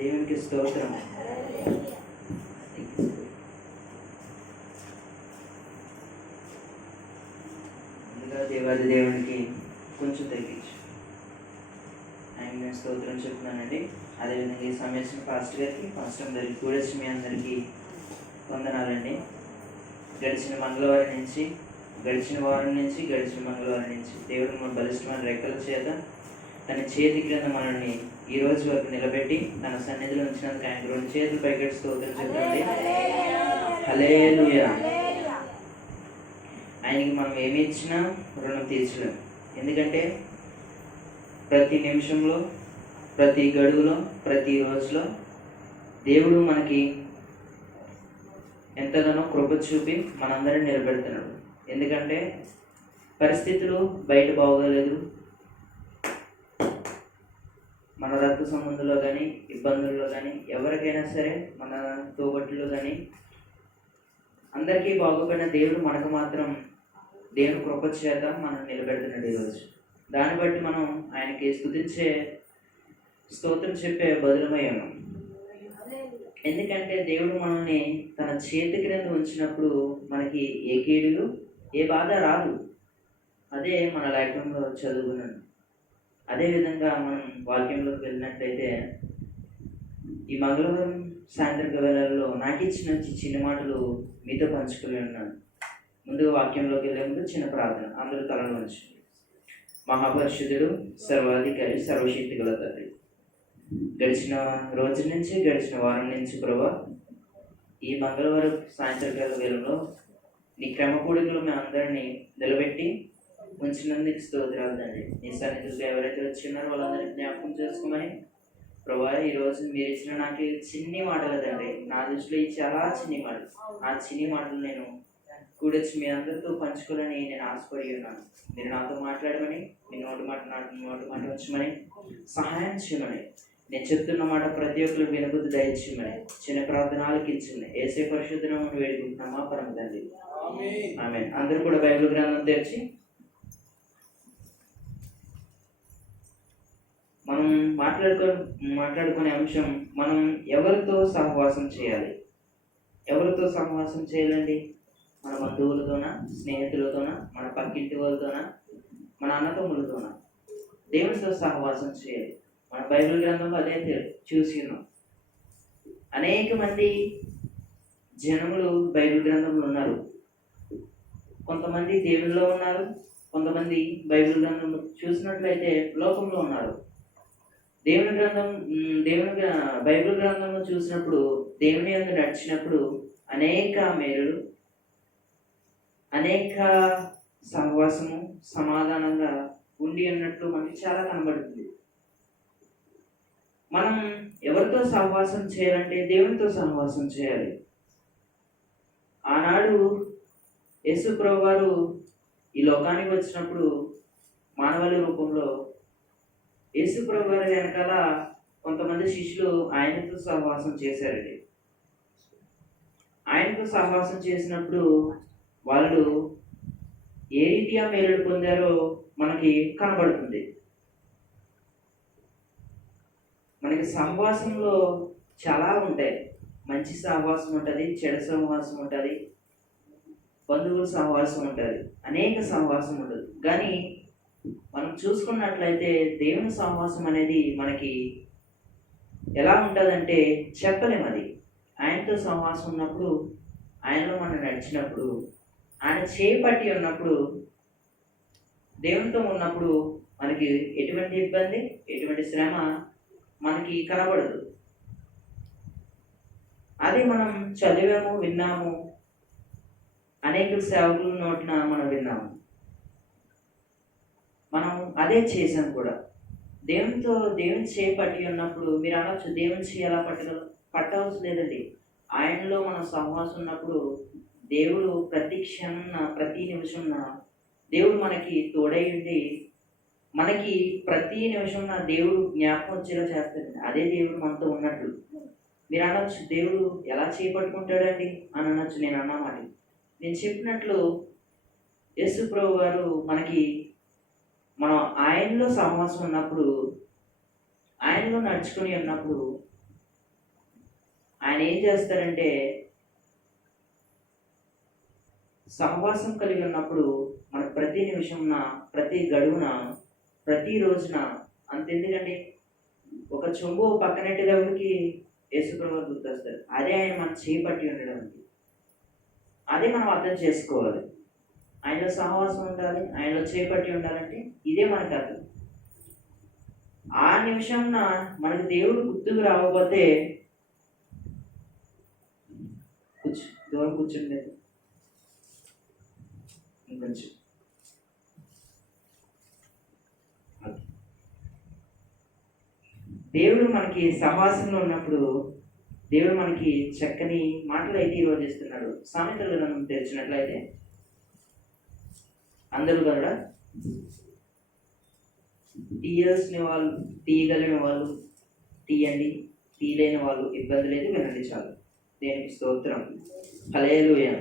దేవునికి స్తోత్రం. ముందుగా దేవాది దేవునికి కొంచెం తగ్గించు. ఆయన నేను స్తోత్రం చెప్తున్నానండి. అదేవిధంగా ఈ సమయం పాస్టర్ గారికి, పాస్టర్ అందరికి కూడా మీ అందరికీ వందనాలండి. గడిచిన మంగళవారం నుంచి గడిచిన మంగళవారం నుంచి దేవుడు మన బలిష్టమైన రెక్కల చేత తన చేతి క్రింద మనల్ని ఈ రోజు వరకు నిలబెట్టి తన సన్నిధిలో ఉంచినందుకు ఆయన 2 చేతులు పైకెట్టి స్తోత్రం చెప్పండి. హల్లెలూయా. ఆయనకి మనం ఏమి ఇచ్చినా రుణం తీర్చలేం. ఎందుకంటే ప్రతి నిమిషంలో, ప్రతి గడువులో, ప్రతి రోజులో దేవుడు మనకి ఎంతగానో కృప చూపి మనందరిని నిలబెడుతున్నాడు. ఎందుకంటే పరిస్థితులు బయట బాగోలేదు, మన రక్త సంబంధంలో కానీ ఇబ్బందుల్లో కానీ ఎవరికైనా సరే మన తోబట్టులో కానీ అందరికీ బాగోపోయిన దేవుడు మనకు మాత్రం దేవుని కృప చేత మనం నిలబెడుతున్నాడు ఈరోజు. దాన్ని బట్టి మనం ఆయనకి స్తుతించే స్తోత్రం చెప్పే బదులమై ఉన్నాం. ఎందుకంటే దేవుడు మనల్ని తన చేతి క్రింద ఉంచినప్పుడు మనకి ఏ కీడులు ఏ బాధ రాదు. అదే మన లేఖనంలో చదువుకున్నాను. అదేవిధంగా మనం వాక్యంలోకి వెళ్ళినట్లయితే ఈ మంగళవారం సాయంత్రిక వేళల్లో నాకు ఇచ్చిన చిన్న మాటలు మీతో పంచుకుని ఉన్నాను. ముందుగా వాక్యంలోకి వెళ్ళే ముందు చిన్న ప్రార్థన. అందరూ తలలో ఉంచు. మహాపరిశుద్ధుడు, సర్వాధికారి, సర్వశక్తి గల తండ్రి, గడిచిన రోజు నుంచి గడిచిన వారం నుంచి ప్రభా ఈ మంగళవారం సాయంత్రకాల వేళలో నీ క్రమకూడికలు మేము అందరినీ నిలబెట్టి ఉంచినందుకు స్తోత్రాలు తండ్రి. నీ సన్నిధిలో ఎవరైతే వచ్చిన్నారో వాళ్ళందరినీ జ్ఞాపకం చేసుకోమని ప్రభా ఈరోజు మీరు ఇచ్చిన నాకు చిన్ని మాటలు తండ్రి. నా దృష్టిలో ఈ చాలా చిన్ని మాటలు. ఆ చిన్ని మాటలు నేను కూడొచ్చి మీ అందరితో పంచుకోవాలని నేను ఆశపడి ఉన్నాను. మీరు నాతో మాట్లాడమని, మీ నోటి మాట ఉంచమని సహాయం చేయమని, నేను చెప్తున్న మాట ప్రతి ఒక్కరు వినబుద్ధి దయచేయమని చిన్న ప్రార్థన ఆలకించమని యేసే పరిశుద్ధ నామమున వేడుకుంటున్నామా పరమ తండ్రి. ఆమేన్. అందరూ కూడా బైబిల్ గ్రంథం తెరిచి మనం మాట్లాడుకునే అంశం, మనం ఎవరితో సహవాసం చేయాలి. ఎవరితో సహవాసం చేయాలండి? మన బంధువులతోనా, స్నేహితులతోనా, మన పక్కింటి వాళ్ళతోనా, మన అన్నతమ్ములతోనా? దేవునితో సహవాసం చేయాలి. మన బైబిల్ గ్రంథంలో అదే చూసి ఉన్నాం. అనేక మంది జనములు బైబిల్ గ్రంథంలో ఉన్నారు. కొంతమంది దేవుల్లో ఉన్నారు, కొంతమంది బైబిల్ గ్రంథం చూసినట్లయితే లోకంలో ఉన్నారు. బైబిల్ గ్రంథంలో చూసినప్పుడు, దేవుని యందు నడిచినప్పుడు అనేక మేలులు, అనేక సహవాసము, సమాధానంగా ఉండి అన్నట్లు మనకి చాలా కనబడుతుంది. మనం ఎవరితో సహవాసం చేయాలంటే దేవునితో సహవాసం చేయాలి. ఆనాడు యేసు ప్రభు వారు ఈ లోకానికి వచ్చినప్పుడు మానవాళి రూపంలో యేసు ప్రభు వారి వెనకాల కొంతమంది శిష్యులు ఆయనతో సహవాసం చేశారండి. ఆయనతో సహవాసం చేసినప్పుడు వాళ్ళు ఏ రీతిగా మేలుడు పొందారో మనకి కనబడుతుంది. మనకి సహవాసంలో చాలా ఉంటాయి. మంచి సహవాసం ఉంటుంది, చెడు సహవాసం ఉంటుంది, బంధువుల సహవాసం ఉంటుంది, అనేక సహవాసం ఉంటుంది. కానీ మనం చూసుకున్నట్లయితే దేవుని సహవాసం అనేది మనకి ఎలా ఉంటుందంటే చెప్పలేము. అది ఆయనతో సహవాసం ఉన్నప్పుడు, ఆయనలో మనం నడిచినప్పుడు, ఆయన చేపట్టి ఉన్నప్పుడు, దేవునితో ఉన్నప్పుడు మనకి ఎటువంటి ఇబ్బంది, ఎటువంటి శ్రమ మనకి కనబడదు. అది మనం చదివాము, విన్నాము, అనేక సేవకుల నోటిన మనం విన్నాము, మనం అదే చేసాం కూడా. దేవుని చేపట్టి ఉన్నప్పుడు మీరు అనొచ్చు, దేవుని చేయి ఎలా పట్టవలసి లేదండి. ఆయనలో మనం సహవాసం ఉన్నప్పుడు దేవుడు ప్రతి క్షణం, ప్రతి నిమిషం దేవుడు మనకి తోడై ఉండి మనకి ప్రతి నిమిషం దేవుడు జ్ఞాపకం వచ్చేలా చేస్తాడు. అదే దేవుడు మనతో ఉన్నట్లు. మీరు అనొచ్చు, దేవుడు ఎలా చేపట్టుకుంటాడండి అని అనొచ్చు. నేను అన్నమాట, నేను చెప్పినట్లు యేసు ప్రభు గారు మనకి మనం ఆయనలో సహవాసం ఉన్నప్పుడు, ఆయనలో నడుచుకుని ఉన్నప్పుడు ఆయన ఏం చేస్తారంటే సహవాసం కలిగి ఉన్నప్పుడు మన ప్రతి నిమిషంన, ప్రతి గడువున, ప్రతి రోజున అంతెందుకండి, ఒక చెంబు పక్కనెట్టేటప్పటికి యేసుప్రభు గుర్తొస్తారు. అదే ఆయన మన చేయి పట్టి ఉండడం. అదే మనం అర్థం చేసుకోవాలి. ఆయనలో సహవాసం ఉండాలి, ఆయనలో చేపట్టి ఉండాలంటే ఇదే మనకు అర్థం. ఆ నిమిషంన మనకు దేవుడు గుర్తుకు రాకపోతే దూరం కూర్చుండేది ఇంకొంచెం. దేవుడు మనకి సహవాసంలో ఉన్నప్పుడు దేవుడు మనకి చక్కని మాటలు అయితే ఈరోజు ఇస్తున్నాడు. సామెతల గ్రంథం తెరిచినట్లయితే అందరూ కూడా టీయర్స్ని వాళ్ళు, తీయగలిగిన వాళ్ళు తీయండి, తీయలేని వాళ్ళు ఇబ్బంది లేదు, వినండి చాలు. దేనికి స్తోత్రం, హల్లెలూయా.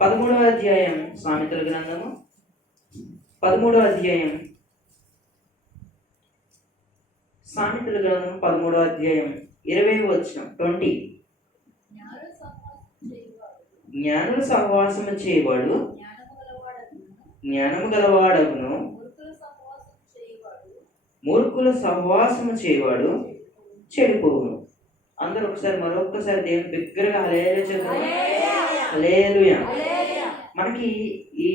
13వ అధ్యాయం సామెతల గ్రంథము 13వ అధ్యాయం సామెతల గ్రంథం 13వ అధ్యాయం 20వ వచనం 20. జ్ఞానుల సహవాసము చేయవాడు జ్ఞానము గలవాడగును, మూర్ఖుల సహవాసము చేయవాడు చెడిపోవును. అందరూ ఒకసారి మరొక్కసారి దేవుని బిగ్గరగా హల్లెలూయా చెప్తారు. హల్లెలూయా. మనకి ఈ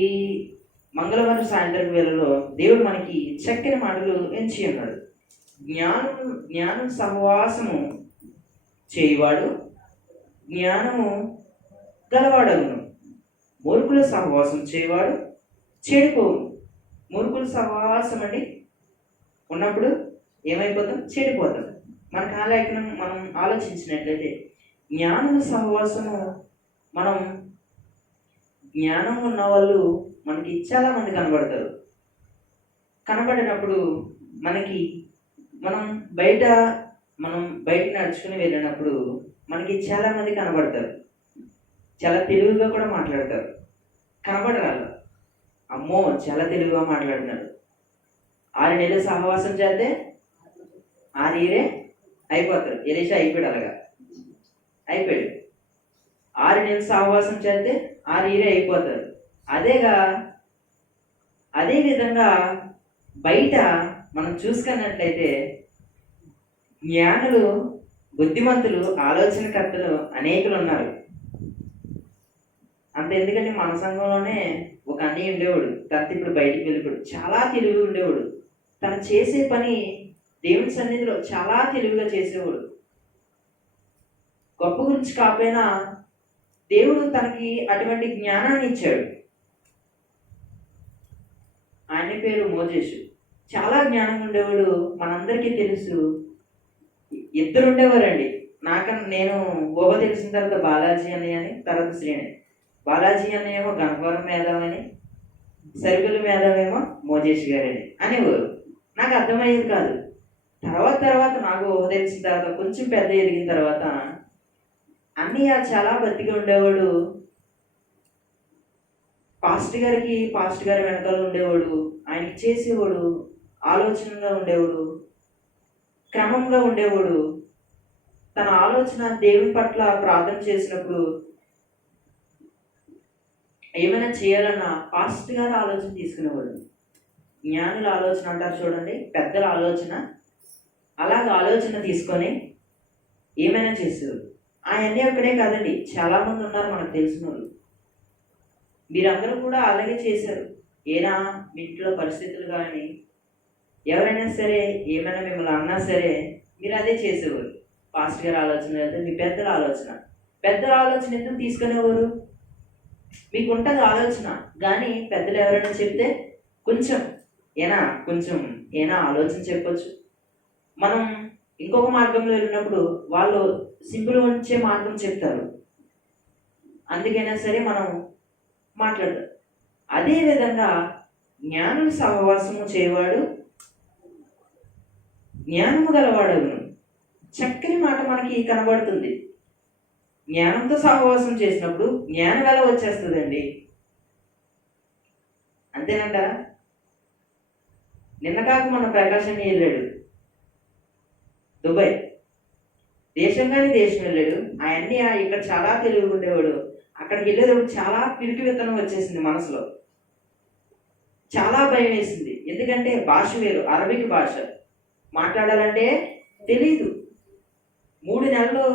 మంగళవారం సాయంత్రం వేళలో దేవుడు మనకి చక్కని మాటలు ఎంచి ఉన్నాడు. జ్ఞానం సహవాసము చేయవాడు జ్ఞానము గలవాడగును, మూర్ఖుల సహవాసం చేయవాడు చెడిపోవును. మూర్ఖుల సహవాసం అండి ఉన్నప్పుడు ఏమైపోతాం? చెడిపోతాం. మన కాలేకనం మనం ఆలోచించినట్లయితే జ్ఞానుల సహవాసము, మనం జ్ఞానం ఉన్న వాళ్ళు మనకి చాలా మంది కనబడతారు. కనబడినప్పుడు మనం బయట నడుచుకుని వెళ్ళినప్పుడు మనకి చాలా మంది కనబడతారు. చాలా తెలివిగా కూడా మాట్లాడతారు. కనబడరాళ్ళు, అమ్మో చాలా తెలివిగా మాట్లాడినాడు. 6 నెలలు సహవాసం చేస్తే 6 ఇయరే అయిపోతారు. ఎలీషా అయిపోయాడు, అలాగా అయిపోయాడు. 6 నెలలు సహవాసం చేస్తే 6 ఇయరే అయిపోతారు. అదే విధంగా బయట మనం చూసుకున్నట్లయితే జ్ఞానులు, బుద్ధిమంతులు, ఆలోచనకర్తలు అనేకులు ఉన్నారు. అంత ఎందుకంటే మన సంఘంలోనే ఒక అన్నయ్య ఉండేవాడు. తర్వాత ఇప్పుడు బయటికి వెళ్ళిపోయాడు. చాలా తెలివి ఉండేవాడు. తను చేసే పని దేవుని సన్నిధిలో చాలా తెలివిగా చేసేవాడు. గొప్ప గురించి కాకపోయినా దేవుడు తనకి అటువంటి జ్ఞానాన్ని ఇచ్చాడు. ఆయన పేరు మోజేసు. చాలా జ్ఞానం ఉండేవాడు. మనందరికీ తెలుసు. 2 ఉండేవారండి. నేను ఊహ తెలిసిన తర్వాత బాలాజీ అన్నయ్య అని, తర్వాత శ్రీని. బాలాజీ అన్నయ్యేమో గణపవరం మేధావని, సరిపల్లి మేధావేమో మోజేష్ గారని అనేవారు. నాకు అర్థమయ్యేది కాదు. తర్వాత నాకు ఊహ తెలిసిన తర్వాత, కొంచెం పెద్ద ఎదిగిన తర్వాత అన్నయ్య చాలా బతిగా ఉండేవాడు. పాస్ట్ గారి వెనకాల ఉండేవాడు. ఆయనకి చేసేవాడు, ఆలోచనగా ఉండేవాడు, క్రమంగా ఉండేవాడు. తన ఆలోచన దేవుని పట్ల ప్రార్థన చేసినప్పుడు ఏమైనా చేయాలన్నా పాస్ట్ గారి ఆలోచన తీసుకునేవాడు. జ్ఞానుల ఆలోచన అంటారు చూడండి, పెద్దల ఆలోచన, అలాగ ఆలోచన తీసుకొని ఏమైనా చేసేవాడు. ఆయన్ని ఒక్కడే కాదండి, చాలా మంది ఉన్నారు మనకు తెలిసిన వాళ్ళు. మీరందరూ కూడా అలాగే చేశారు. ఏనా మీ ఇంట్లో పరిస్థితులు కానీ ఎవరైనా సరే ఏమైనా మిమ్మల్ని అన్నా సరే మీరు అదే చేసేవారు. పాస్ట్ గారి ఆలోచన లేదా మీ పెద్దల ఆలోచన ఎందుకు తీసుకునేవారు? మీకు ఉంటుంది ఆలోచన, కానీ పెద్దలు ఎవరైనా చెప్తే కొంచెం ఆలోచన చెప్పొచ్చు. మనం ఇంకొక మార్గంలో వెళ్ళినప్పుడు వాళ్ళు సింపుల్గా ఉంచే మార్గం చెప్తారు. అందుకైనా సరే మనం మాట్లాడతాం. అదేవిధంగా జ్ఞానుల సహవాసము చేయవాడు జ్ఞానము గలవాడగును. చక్కని మాట మనకి కనబడుతుంది. జ్ఞానంతో సహవాసం చేసినప్పుడు జ్ఞానం ఎలా వచ్చేస్తుందండి? అంతేనంటారా? నిన్న కాక మన ప్రకాశాన్ని వెళ్ళాడు దుబాయ్. దేశంగానే దేశం వెళ్ళాడు. ఆయన్ని ఇక్కడ చాలా తెలివిగా ఉండేవాడు. అక్కడికి వెళ్ళేటప్పుడు చాలా పిరికి విత్తనం వచ్చేసింది మనసులో. చాలా భయం వేసింది. ఎందుకంటే భాష వేరు, అరబిక్ భాష మాట్లాడాలంటే తెలీదు. 3 నెలలు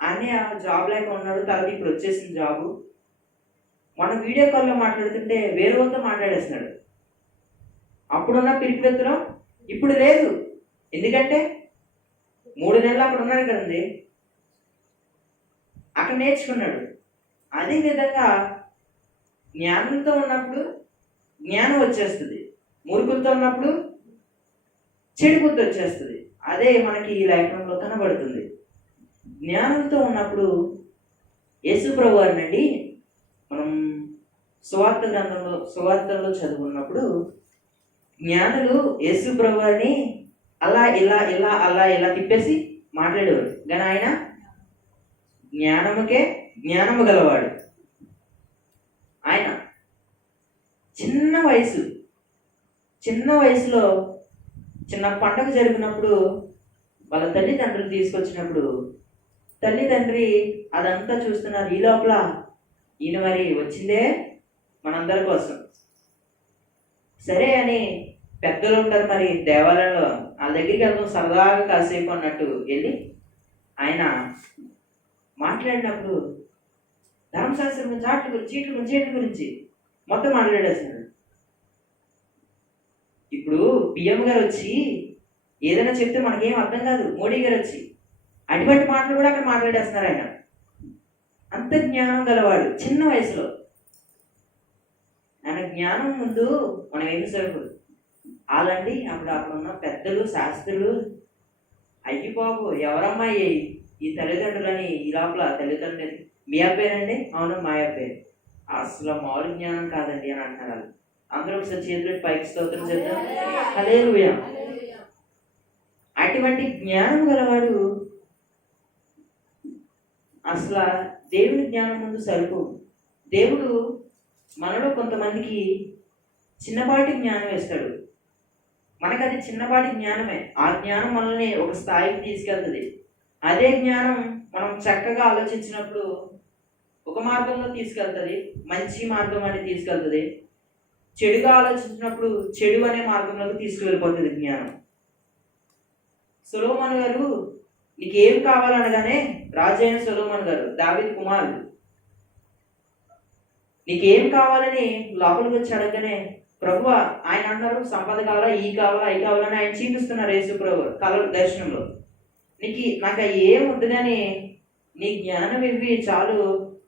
అన్నయ్య జాబ్ లేక ఉన్నాడు. తర్వాత ఇప్పుడు వచ్చేసింది జాబు. మన వీడియో కాల్లో మాట్లాడుతుంటే వేరే వాళ్ళతో మాట్లాడేస్తున్నాడు. అప్పుడున్న పిరికి విత్తనం ఇప్పుడు లేదు. ఎందుకంటే 3 నెలలు అక్కడ ఉన్నాడు కదండి, అక్కడ నేర్చుకున్నాడు. అదే విధంగా జ్ఞానంతో ఉన్నప్పుడు జ్ఞానం వచ్చేస్తుంది, మూర్ఖులతో ఉన్నప్పుడు చెడు బుద్ధి వచ్చేస్తుంది. అదే మనకి ఈ లేఖనంలో కనబడుతుంది. జ్ఞానంతో ఉన్నప్పుడు యేసు ప్రభు వారినండి మనం సువార్తల్లో చదువుకున్నప్పుడు జ్ఞానులు యేసు ప్రభు వారిని అలా ఇలా ఇలా అలా ఇలా తిప్పేసి మాట్లాడేవారు. కానీ ఆయన జ్ఞానముకే జ్ఞానము గలవాడు. ఆయన చిన్న వయసులో చిన్న పండగ జరిగినప్పుడు వాళ్ళ తల్లిదండ్రులు తీసుకొచ్చినప్పుడు తల్లిదండ్రి అదంతా చూస్తున్నారు. ఈ లోపల ఈయన మరి వచ్చిందే మనందరి కోసం. సరే అని పెద్దలు ఉంటారు మరి దేవాలయంలో, వాళ్ళ దగ్గరికి వెళ్తాం సరదాగా కాసేపు అన్నట్టు వెళ్ళి ఆయన మాట్లాడినప్పుడు ధర్మశాస్త్రం గురించి, ఆటల గురించి, చీట్ల గురించి మొత్తం మాట్లాడేస్తున్నాడు. ఇప్పుడు పిఎం గారు వచ్చి ఏదైనా చెప్తే మనకేం అర్థం కాదు. మోడీ గారు వచ్చి అటువంటి మాటలు కూడా అక్కడ మాట్లాడేస్తున్నారు. ఆయన అంత జ్ఞానం గలవాడు చిన్న వయసులో. ఆయన జ్ఞానం ముందు మనం ఏమి సరిపోదు. అలాంటి అప్పుడు ఉన్న పెద్దలు శాస్త్రులు అయ్యి బాబు ఎవరమ్మాయి ఈ తల్లిదండ్రులని ఈ లోపల తల్లిదండ్రులు మీ అబ్బాయినండి, అవును మా అబ్బాయి, అసలు మామూలు జ్ఞానం కాదండి అని అంటున్నారు వాళ్ళు. అందరూ ఒకసారి చేతులు పైకి స్తోత్రం చేద్దాం. హల్లెలూయా. అటువంటి జ్ఞానం గలవాడు అసలు దేవుని జ్ఞానం ముందు సరిపోదు. దేవుడు మనలో కొంతమందికి చిన్నపాటి జ్ఞానం ఇస్తాడు. మనకు అది చిన్నపాటి జ్ఞానమే. ఆ జ్ఞానం మనల్ని ఒక స్థాయికి తీసుకెళ్తుంది. అదే జ్ఞానం మనం చక్కగా ఆలోచించినప్పుడు ఒక మార్గంలో తీసుకెళ్తుంది, మంచి మార్గం అని తీసుకెళ్తుంది. చెడుగా ఆలోచించినప్పుడు చెడు అనే మార్గంలోకి తీసుకువెళ్ళిపోతుంది జ్ఞానం. సొలొమోను గారు నీకేం కావాలనగానే, రాజైన సొలొమోను గారు దావీదు కుమారుడు, నీకేం కావాలని లోపలికి వచ్చి అడగగానే ప్రభువా ఆయన అన్నారు సంపద కావాలా, ఈ కావాలా, అవి కావాలని ఆయన చూపిస్తున్నారు యేసు ప్రభు కళ దర్శనంలో. నాకు ఏం వద్దు కానీ నీ జ్ఞానం ఇవి చాలు,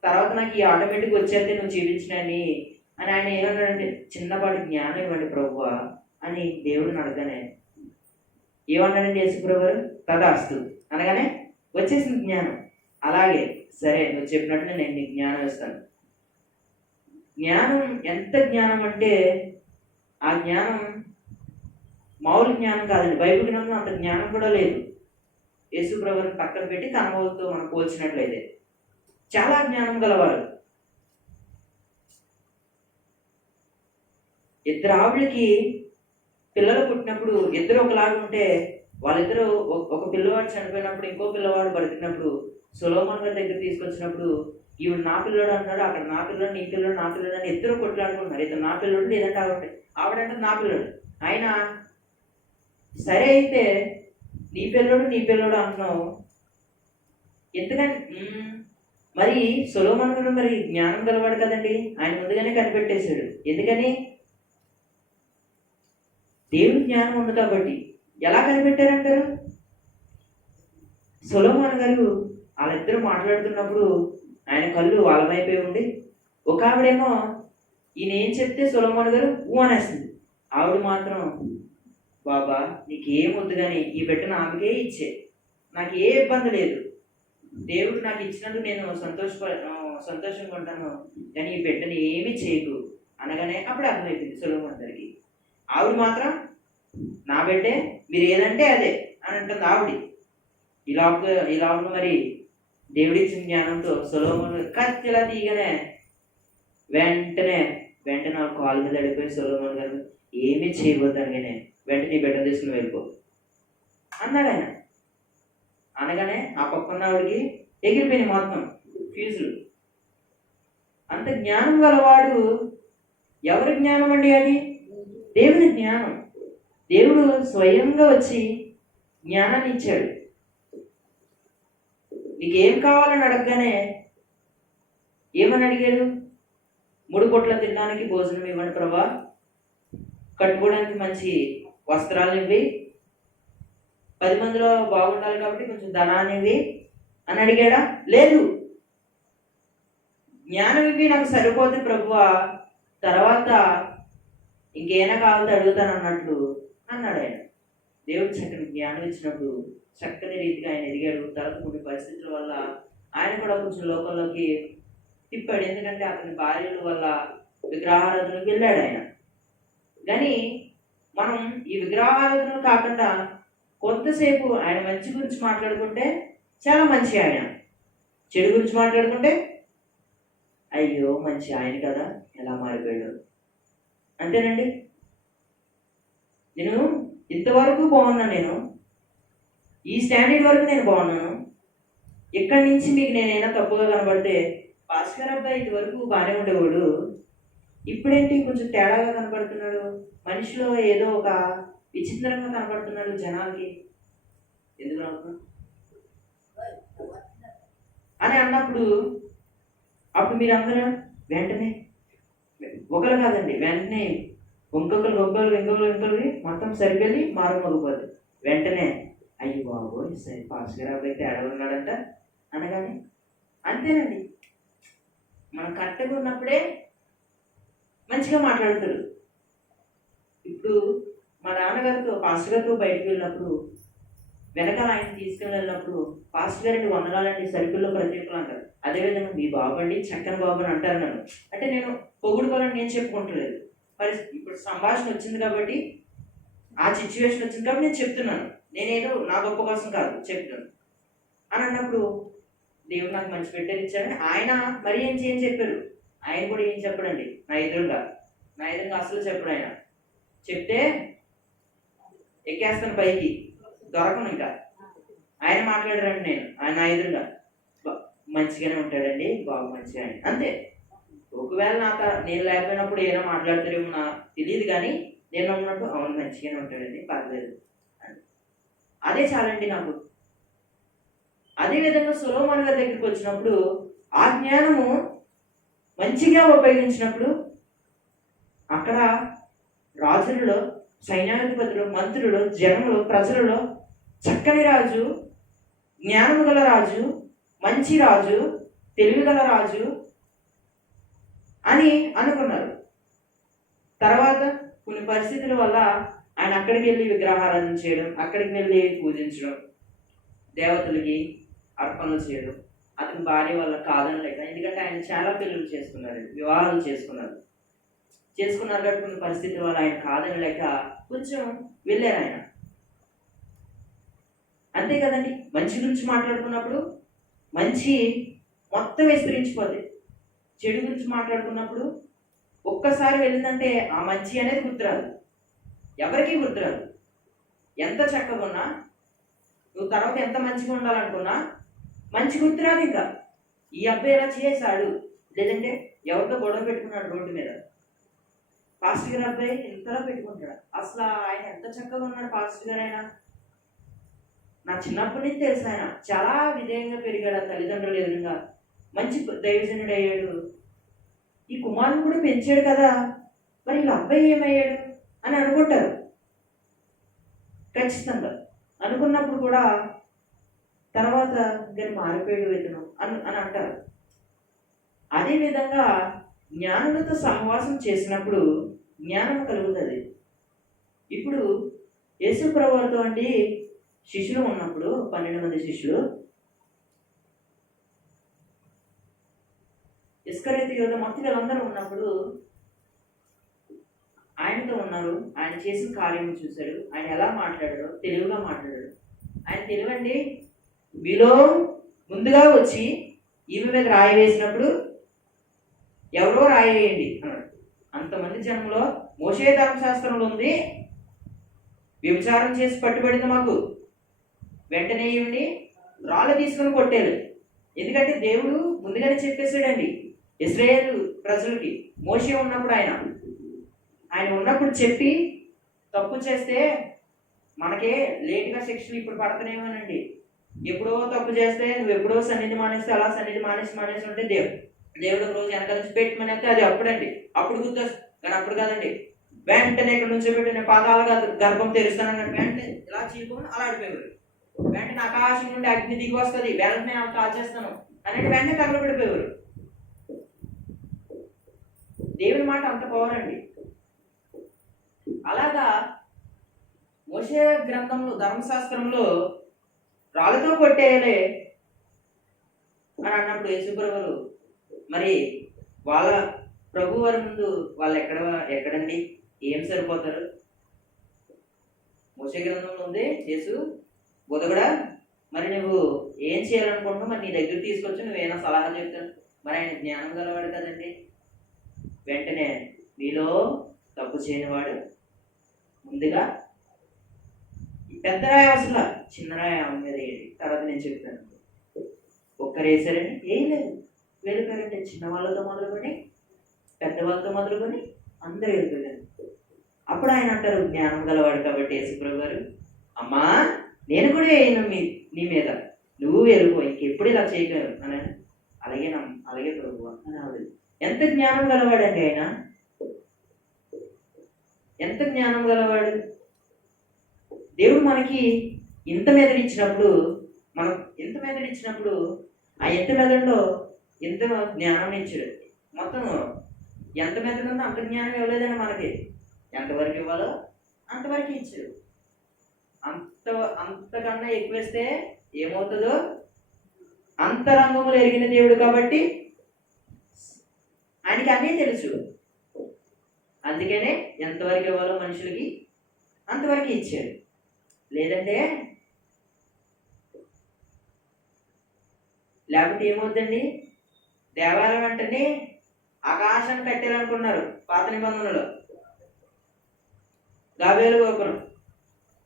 తర్వాత నాకు ఈ ఆటోమేటిక్ వచ్చేస్తే నువ్వు చూపించినని అని ఆయన ఏమన్నాడంటే చిన్నపాటి జ్ఞానం ఇవ్వండి ప్రభువా అని దేవుడిని అడగనే ఏమన్నాడండి యేసు ప్రభు గారు? తదాస్తు అనగానే వచ్చేసింది జ్ఞానం. అలాగే సరే నువ్వు చెప్పినట్టు నేను నీకు జ్ఞానం ఇస్తాను. జ్ఞానం ఎంత జ్ఞానం అంటే ఆ జ్ఞానం మామూలు జ్ఞానం కాదండి. బైబిల్ గ్రంథంలో అంత జ్ఞానం కూడా లేదు. యేసు ప్రభువుని పక్కన పెట్టి తన వాళ్ళతో మనం పోల్చినట్లయితే చాలా జ్ఞానం గలవాడు. 2 ఆవిడకి పిల్లలు పుట్టినప్పుడు ఇద్దరు ఒకలాగా ఉంటే వాళ్ళిద్దరూ ఒక పిల్లవాడు చనిపోయినప్పుడు ఇంకో పిల్లవాడు బతికినప్పుడు సొలొమోను గారి దగ్గర తీసుకొచ్చినప్పుడు ఈవిడ నా పిల్లడు అంటున్నాడు, అక్కడ నా పిల్లడు, నీ పిల్లడు, నా పిల్లడు అని ఇద్దరు కొట్లాడుకుంటున్నారు. ఇద్దరు నా పిల్లడు లేదంటే ఆవిడంటే నా పిల్లడు. ఆయన సరే అయితే నీ పిల్లడు అంటున్నావు ఎందుకంటే మరి సొలొమోను గారు మరి జ్ఞానం గలవాడు కదండి. ఆయన ముందుగానే కనిపెట్టేశాడు. ఎందుకని? దేవుని జ్ఞానం ఉంది కాబట్టి. ఎలా కనిపెట్టారంటారు? సొలొమోను గారు వాళ్ళిద్దరూ మాట్లాడుతున్నప్పుడు ఆయన కళ్ళు వాళ్ళమైపోయి ఉండి ఒక ఆవిడేమో ఈయన ఏం చెప్తే సొలొమోను గారు ఊ అనేస్తుంది. ఆవిడ మాత్రం బాబా నీకేం వద్దు కానీ ఈ బిడ్డ నాకే ఇచ్చే, నాకు ఏ ఇబ్బంది లేదు, దేవుడు నాకు ఇచ్చినందుకు నేను సంతోషంగా ఉంటాను, కానీ ఈ బిడ్డని ఏమీ చేయకు అనగానే అప్పుడు అర్థమైపోయింది సొలొమోను గారికి. ఆవిడ మాత్రం నా బిడ్డే, మీరు ఏదంటే అదే అని అంటుంది ఆవిడ. ఇలా మరి దేవుడిచ్చిన జ్ఞానంతో సొలొమోను కత్తిలా తీయగానే వెంటనే కాలు మీద అడిపోయి సొలొమోను గారు ఏమీ చేయబోతాను కానీ వెంటనే బిడ్డ తీసుకుని వెళ్ళిపో అన్నాడు ఆయన. అనగానే ఆ పక్కన ఆవిడికి ఎగిరిపోయినాయి మొత్తం ఫీజులు. అంత జ్ఞానం గలవాడు. ఎవరి జ్ఞానం అండి అది? దేవుని జ్ఞానం. దేవుడు స్వయంగా వచ్చి జ్ఞానాన్ని ఇచ్చాడు. నీకు ఏం కావాలని అడగగానే ఏమని అడిగాడు? 3 పూట్ల తినడానికి భోజనం ఇవ్వండి ప్రభా, కట్టుకోవడానికి మంచి వస్త్రాలు ఇవ్వి, 10 మందిలో బాగుండాలి కాబట్టి కొంచెం ధనాన్ని ఇవ్వి అని అడిగాడా? లేదు. జ్ఞానం ఇవ్వి నాకు సరిపోతుంది ప్రభువా, తర్వాత ఇంకేమైనా కావాలంటే అడుగుతాను అన్నట్లు అన్నాడు ఆయన. దేవుడు చక్కని జ్ఞానం ఇచ్చినప్పుడు చక్కని రీతిగా ఆయన ఎదిగాడు. తర్వాత కొన్ని పరిస్థితుల వల్ల ఆయన కూడా కొంచెం లోకంలోకి తిప్పాడు. ఎందుకంటే అతని భార్యల వల్ల విగ్రహారాధనకు వెళ్ళాడు ఆయన. కానీ మనం ఈ విగ్రహారాధనలు కాకుండా కొంతసేపు ఆయన మంచి గురించి మాట్లాడుకుంటే చాలా మంచి ఆయన, చెడు గురించి మాట్లాడుకుంటే అయ్యో మంచి ఆయన కదా ఎలా మారిపోయాడు. అంతేనండి. నేను ఇంతవరకు బాగున్నాను, నేను ఈ స్టాండర్డ్ వరకు నేను బాగున్నాను. ఇక్కడి నుంచి మీకు నేనైనా తప్పుగా కనబడితే భాస్కర్ అబ్బాయి ఇంతవరకు బాగానే ఉండేవాడు, ఇప్పుడేంటి కొంచెం తేడాగా కనబడుతున్నాడు, మనిషిలో ఏదో ఒక విచిత్రంగా కనబడుతున్నాడు జనాలకి, ఎందుకు అని అన్నప్పుడు అప్పుడు మీరందరూ వెంటనే ఒకరు కాదండి, వెంటనే ఇంకొకరు మొత్తం సరిపోయి మారుమోగిపోదు. వెంటనే అయ్యి బాబు సరే భాస్కర్ అబ్బాయి తేడా ఉన్నాడంట అనగానే అంతేనండి. మనం కరెక్ట్గా ఉన్నప్పుడే మంచిగా మాట్లాడతాడు. ఇప్పుడు మా నాన్నగారితో పాస్టర్ గారితో బయటకు వెళ్ళినప్పుడు వెనకాల ఆయన తీసుకుని వెళ్ళినప్పుడు పాస్టర్ గారికి వందనాలండి సరుకుల్లో ప్రతి ఒక్కరు అంటారు. అదేవిధంగా మీ బాబు అండి చక్కని బాబు అని అంటారు నన్ను. అంటే నేను పొగుడుకోవాలని నేను చెప్పుకుంటలేదు, మరి ఇప్పుడు సంభాషణ వచ్చింది కాబట్టి, ఆ సిచ్యువేషన్ వచ్చింది కాబట్టి నేను చెప్తున్నాను. నేనేదో నా గొప్ప కోసం కాదు చెప్తున్నాను అని అన్నప్పుడు దేవుడు నాకు మంచి పెట్టేది ఇచ్చాడని ఆయన మరి ఏం చెప్పాడు. ఆయన కూడా ఏం చెప్పడండి నా ఎదురుగా అసలు చెప్పడు. ఆయన చెప్తే ఎక్కేస్తాను పైకి, దొరకను ఇంకా. ఆయన మాట్లాడారండి, నేను ఆయన నా ఎదురుగా మంచిగానే ఉంటాడండి బాబు మంచిగా అని అంతే. ఒకవేళ నేను లేకపోయినప్పుడు ఏదో మాట్లాడతారేమో నాకు తెలియదు, కానీ నేను ఉన్నప్పుడు అవును మంచిగానే ఉంటాడండి పర్లేదు, అదే చాలండి నాకు. అదేవిధంగా సొలొమోను గారి దగ్గరికి వచ్చినప్పుడు ఆ జ్ఞానము మంచిగా ఉపయోగించినప్పుడు అక్కడ రాజులలో, సైన్యాధిపతులు, మంత్రులు, జనములు, ప్రజలలో చక్కని రాజు, జ్ఞానము గల రాజు, మంచి రాజు, తెలివి గల రాజు అని అనుకున్నారు. తర్వాత కొన్ని పరిస్థితుల వల్ల ఆయన అక్కడికి వెళ్ళి విగ్రహారాధన చేయడం, అక్కడికి వెళ్ళి పూజించడం, దేవతలకి అర్పణలు చేయడం, అతని భార్య వల్ల కాదనలేక, ఎందుకంటే ఆయన చాలా పిల్లలు చేసుకున్నారు, వివాహాలు చేసుకున్నారు కాబట్టి కొన్ని పరిస్థితుల వల్ల ఆయన కాదనలేక కొంచెం వెళ్ళారు ఆయన. అంతే కదండి. మంచి గురించి మాట్లాడుకున్నప్పుడు మంచి మొత్తం విస్తరించిపోతుంది. చెడు గురించి మాట్లాడుకున్నప్పుడు ఒక్కసారి వెళ్ళిందంటే ఆ మంచి అనేది గుర్తురాదు, ఎవరికీ గుర్తురాదు. ఎంత చక్కగా ఉన్నా, నువ్వు తర్వాత ఎంత మంచిగా ఉండాలనుకున్నా మంచి గుర్తురాదు. ఇంకా ఈ అబ్బాయి ఎలా చేశాడు, లేదంటే ఎవరితో గొడవ పెట్టుకున్నాడు రోడ్డు మీద, పాస్టర్ గారు అబ్బాయి ఇంతలా పెట్టుకుంటాడు, అసలు ఆయన ఎంత చక్కగా ఉన్నాడు పాస్టర్ గారు. ఆయన నా చిన్నప్పటి నుంచి తెలుసు, ఆయన చాలా విధేయంగా పెరిగాడు, ఆ తల్లిదండ్రులు ఎదురుగా మంచి దైవజనుడు అయ్యాడు, ఈ కుమారుని కూడా పెంచాడు కదా, మరి ఇలా అబ్బాయి ఏమయ్యాడు అని అనుకుంటారు. ఖచ్చితంగా అనుకున్నప్పుడు కూడా తర్వాత కానీ మారిపోయాడు ఇతను అని అంటారు. అదేవిధంగా జ్ఞానులతో సహవాసం చేసినప్పుడు జ్ఞానం కలుగుతుంది. ఇప్పుడు యేసు ప్రభువుతో అండి శిష్యులు ఉన్నప్పుడు 12 మంది శిష్యులు, ఇస్కరియోతు యోధ మొత్తం వీళ్ళందరూ ఉన్నప్పుడు ఆయనతో ఉన్నారు. ఆయన చేసిన కార్యం చూశాడు, ఆయన ఎలా మాట్లాడాడో తెలివిగా మాట్లాడాడు. ఆయన తెలివండి, మీలో ముందుగా వచ్చి ఈమె మీద రాయి వేసినప్పుడు ఎవరో రాయి వేయండి అన్నాడు. అంతమంది జనంలో మోషే ధర్మశాస్త్రంలో ఉంది, వ్యభిచారం చేసి పట్టుబడింది మాకు, వెంటనే ఈవిని రాళ్ళు తీసుకొని కొట్టేయాలి. ఎందుకంటే దేవుడు ముందుగానే చెప్పేశాడండి ఇశ్రాయేలు ప్రజలకి. మోషే ఉన్నప్పుడు ఆయన ఉన్నప్పుడు చెప్పి తప్పు చేస్తే మనకే లేటుగా శిక్షలు ఇప్పుడు పడుతున్నాయేమోనండి. ఎప్పుడో తప్పు చేస్తే నువ్వు ఎప్పుడో సన్నిధి మానేస్తే అలా సన్నిధి మానేసి ఉంటే దేవుడు ఒక రోజు వెనకాల నుంచి పెట్టమని అయితే అది అప్పుడండి, అప్పుడు గుర్తొస్తుంది. కానీ అప్పుడు కాదండి, వెంటనే ఇక్కడ నుంచి పెట్టి నేను పాదాలుగా గర్భం తెరుస్తాను వెంటనే ఇలా చీపుకొని అలా ఆడిపోయేవారు. వెంటనే ఆకాశం నుండి అగ్ని దిగి వస్తుంది, వెంటనే ఆమె కాల్చేస్తాను అనేది వెంటనే తగలబడిపోయేవారు. దేవుని మాట అంత పవర్ అండి. అలాగా మోషే గ్రంథంలో ధర్మశాస్త్రంలో రాళ్ళతో కొట్టేయాలి అని అన్నప్పుడు యేసుప్రభువు మరి వాళ్ళ ప్రభు వారి ముందు వాళ్ళు ఎక్కడండి ఏం సరిపోతారు? మోషే గ్రంథంలో ఉంది యేసు బుధగుడా మరి నువ్వు ఏం చేయాలనుకుంటున్నావు, మరి నీ దగ్గర తీసుకొచ్చి నువ్వేమైనా సలహా చెప్తాను. మరి ఆయన జ్ఞానం గలవాడు కదండి. వెంటనే మీలో తప్పు చేయనివాడు ముందుగా పెద్ద రాయ అసలు చిన్న రాయ మీద వేయండి, తర్వాత నేను చెప్తాను. ఒక్కరు వేసారండి, ఏం లేదు వెళ్ళిపోయారంటే చిన్న వాళ్ళతో మొదలుకొని పెద్దవాళ్ళతో మొదలుకొని అందరూ వెళ్ళిపోయారు. అప్పుడు ఆయన అంటారు జ్ఞానం గలవాడు కాబట్టి యేసుప్రభు గారు, అమ్మా నేను కూడా వేయను నీ మీద, నువ్వు వెళ్ళిపో, ఇంకెప్పుడు ఇలా చేయగలరు అని. అలాగే ప్రభు అని ఆవిడ. ఎంత జ్ఞానం గలవాడండి ఆయన, ఎంత జ్ఞానం గలవాడు. దేవుడు మనకి ఇంత మెదడిచ్చినప్పుడు ఆ ఎంత మెదడులో ఎంత జ్ఞానం ఇచ్చాడు. మొత్తం ఎంత మెదడు ఉందో అంత జ్ఞానం ఇవ్వలేదని మనకి. ఎంతవరకు ఇవ్వాలో అంతవరకు ఇచ్చాడు. అంతకన్నా ఎక్కువేస్తే ఏమవుతుందో అంతరంగములు ఎరిగిన దేవుడు కాబట్టి ఆయనకి అన్నీ తెలుసు. అందుకనే ఎంతవరకు ఇవ్వాలో మనుషులకి అంతవరకు ఇచ్చాడు. లేకపోతే ఏమవుతుందండి, దేవాలయం అంటేనే ఆకాశాన్ని కట్టాలనుకున్నారు పాత నిబంధనలో. గాబేలు గోపురం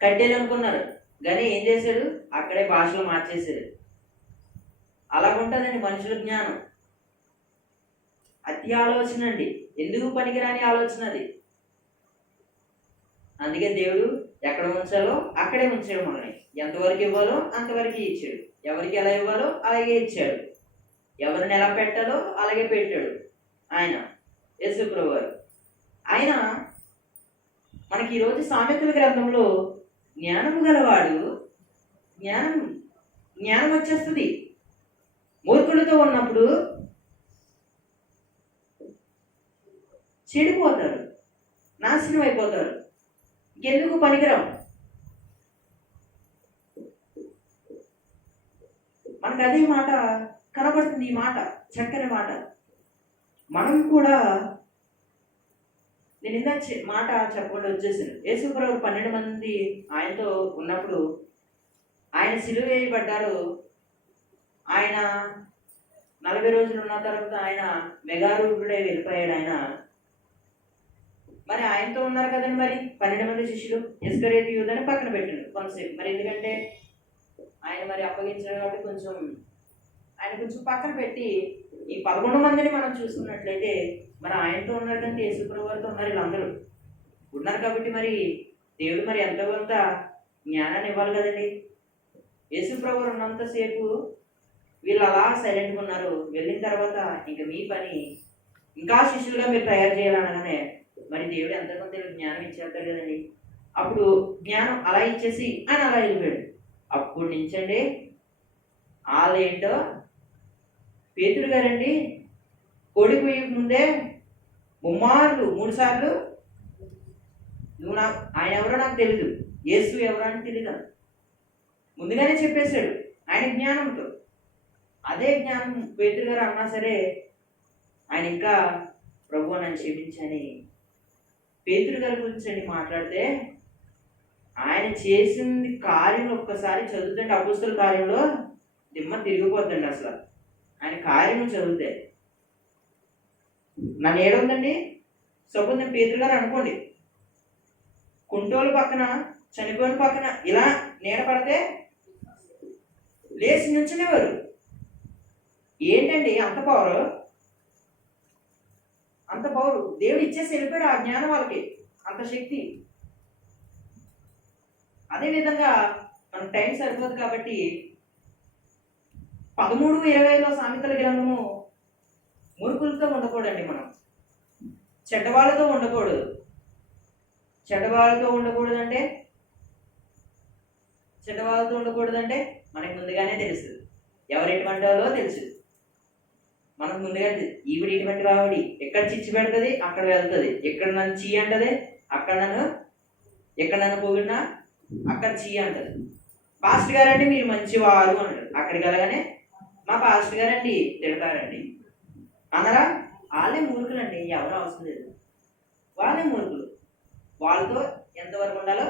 కట్టేయాలనుకున్నారు, కానీ ఏం చేశాడు, అక్కడే భాషలు మార్చేశాడు. అలాగుంటుందండి మనుషుల జ్ఞానం. అతి ఆలోచన అండి, ఎందుకు పనికిరాని ఆలోచన అది. అందుకే దేవుడు ఎక్కడ ఉంచాలో అక్కడే ఉంచాడు మనల్ని. ఎంతవరకు ఇవ్వాలో అంతవరకు ఇచ్చాడు. ఎవరికి ఎలా ఇవ్వాలో అలాగే ఇచ్చాడు. ఎవరిని ఎలా పెట్టాలో అలాగే పెట్టాడు ఆయన యేసుప్రభు వారు. ఆయన మనకి ఈరోజు సామెతల గ్రంథంలో జ్ఞానము గలవాడు జ్ఞానం వచ్చేస్తుంది. మూర్ఖులతో ఉన్నప్పుడు చెడిపోతారు, నాశనం అయిపోతారు, ఇంకెందుకు పనికిరాం. మనకు అదే మాట కనబడుతుంది. ఈ మాట చక్కని మాట. మనం కూడా నేను ఇందా మాట చెప్పకుండా వచ్చేసాను. యేసుప్రభు 12 మంది ఆయనతో ఉన్నప్పుడు ఆయన సిలువ వేయబడ్డారు. ఆయన 40 రోజులు ఉన్న తర్వాత ఆయన మెగారూఢుడై వెళ్ళిపోయాడు ఆయన. మరి ఆయనతో ఉన్నారు కదండి మరి 12 మంది శిష్యులు. ఇస్కరియోతు యూదాని పక్కన పెట్టండి కొంతసేపు. మరి ఎందుకంటే ఆయన మరి అప్పగించాడు కాబట్టి ఆయన కొంచెం పక్కన పెట్టి ఈ 11 మందిని మనం చూసుకున్నట్లయితే మరి ఆయనతో ఉన్నారు కంటే యేసుప్రభు వారితో ఉన్నారు. వీళ్ళందరూ ఉన్నారు కాబట్టి మరి దేవుడు మరి ఎంతో కొంత జ్ఞానాన్ని ఇవ్వాలి కదండి. యేసుప్రభు వారు ఉన్నంతసేపు వీళ్ళు అలా సైలెంట్గా ఉన్నారు. వెళ్ళిన తర్వాత ఇంకా మీ పని ఇంకా శిష్యులుగా మీరు తయారు చేయాలనగానే మరి దేవుడు ఎంతో కొంత జ్ఞానం ఇచ్చేస్తారు కదండి. అప్పుడు జ్ఞానం అలా ఇచ్చేసి ఆయన అలా వెళ్ళిపోయాడు. అప్పుడు నుంచండి వాళ్ళేంటో పేతురు గారండి కోడి పోయక ముందే 3 సార్లు నువ్వు ఆయన ఎవరో నాకు తెలీదు, యేసు ఎవరో అని తెలీదు ముందుగానే చెప్పేశాడు ఆయన జ్ఞానంతో. అదే జ్ఞానం పేతురు గారు అన్నా సరే ఆయన ఇంకా ప్రభు నన్ను క్షమించని పేతురు గారి గురించి అండి మాట్లాడితే ఆయన చేసింది కార్యం ఒక్కసారి చదువుతుంటే అపోస్తలుల కార్యంలో దిమ్మ తిరిగిపోద్దండి. అసలు ఆయన కార్యం చదివితే నన్ను ఏడుందండి. సపోజ్ నేను పేతురు గారు అనుకోండి, కుంటోలు పక్కన చనిపోయిన పక్కన ఇలా నీడ పడితే లేచి నుంచునేవారు. ఏంటండి అంత పవర్? అంత పవర్ దేవుడు ఇచ్చేసి వెళ్ళిపోయాడు. ఆ జ్ఞానం వాళ్ళకి, అంత శక్తి. అదేవిధంగా మనకు టైం సరిపోదు కాబట్టి 13:20లో సామెతల గ్రంథము, మూర్ఖులతో ఉండకూడదండి, మనం చెడ్డవాళ్ళతో ఉండకూడదు. చెడ్డవాళ్ళతో ఉండకూడదంటే మనకి ముందుగానే తెలుసు ఎవరు ఎటువంటి వాళ్ళో తెలుసు. మనకు ముందుగా ఈవిడ ఇటువంటి వావిడి, ఎక్కడ చిచ్చు పెడుతుంది అక్కడ వెళ్తుంది, ఎక్కడ నన్ను చీ అంటది, ఎక్కడ నన్ను పొగిడినా అక్కడ చీ అంటది. పాస్టర్ గారండి మీరు మంచివారు అంటారు, అక్కడికి వెళ్ళగానే మా పాస్టర్ గారండి తిడతారండి అనరా? వాళ్ళే మూర్ఖులండి, ఎవరు అవసరం లేదు. వాళ్ళే మూర్ఖులు. వాళ్ళతో ఎంతవరకు ఉండాలో,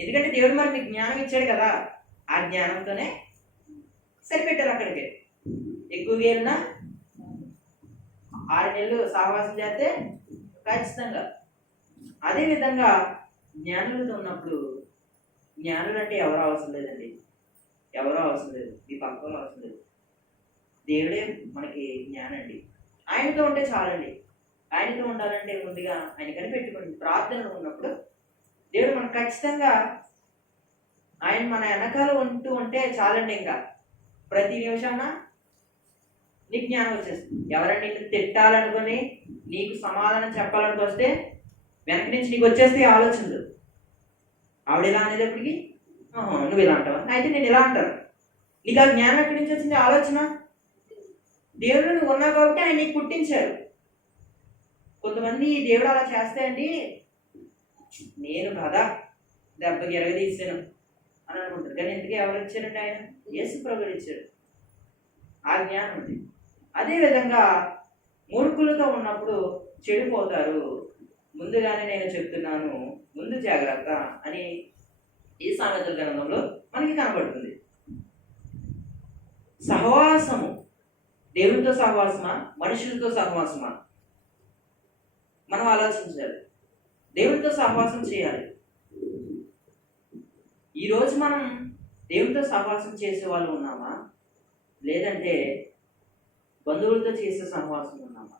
ఎందుకంటే దేవుడు మరి మీకు జ్ఞానం ఇచ్చాడు కదా, ఆ జ్ఞానంతోనే సరిపెట్టారు. అక్కడికి ఎక్కువగా వెళ్ళినా 6 నెలలు సహవాసం చేస్తే ఖచ్చితంగా. అదేవిధంగా జ్ఞానులతో ఉన్నప్పుడు, జ్ఞానులు అంటే ఎవరు అవసరం లేదండి, ఎవరో అవసరం లేదు, ఈ పక్కలో అవసరం లేదు. దేవుడే మనకి జ్ఞానండి. ఆయనతో ఉంటే చాలండి. ఆయనతో ఉండాలంటే ముందుగా ఆయన కనిపెట్టుకోండి. ప్రార్థనలు ఉన్నప్పుడు దేవుడు మనకు ఖచ్చితంగా, ఆయన మన వెనకాల ఉంటే చాలండి. ఇంకా ప్రతి నిమిషాన నీకు జ్ఞానం వచ్చేస్తుంది. ఎవరైనా నిన్ను తిట్టాలనుకుని నీకు సమాధానం చెప్పాలని వస్తే వెనక నుంచి నీకు వచ్చేస్తే ఆలోచనలు. ఆవిడ ఇలా అనేటప్పటికి నువ్వు ఇలా అంటావా, అయితే నేను ఇలా అంటాను. నీకు ఆ జ్ఞానం ఎక్కడి నుంచి వచ్చింది? ఆలోచన. దేవుడు నువ్వు ఉన్నావు కాబట్టి ఆయన నీకు పుట్టించారు. కొంతమంది దేవుడు అలా చేస్తే అండి, నేను కదా దెబ్బకి ఎరగదీసాను అని అనుకుంటారు. కానీ ఎందుకు ఎవరు ఇచ్చారంటే ఆయన యేసు ప్రభువు ఇచ్చారు ఆ జ్ఞానం ఉంది. అదేవిధంగా మూర్ఖులతో ఉన్నప్పుడు చెడిపోతారు. ముందుగానే నేను చెప్తున్నాను, ముందు జాగ్రత్త అని ఈ సామెతల గ్రంథంలో మనకి కనబడుతుంది. సహవాసము, దేవునితో సహవాసమా మనుషులతో సహవాసమా? మనం ఆలోచించాలి. దేవునితో సహవాసం చేయాలి. ఈరోజు మనం దేవునితో సహవాసం చేసే వాళ్ళు ఉన్నామా, లేదంటే బంధువులతో చేసే సహవాసం ఉన్నామా,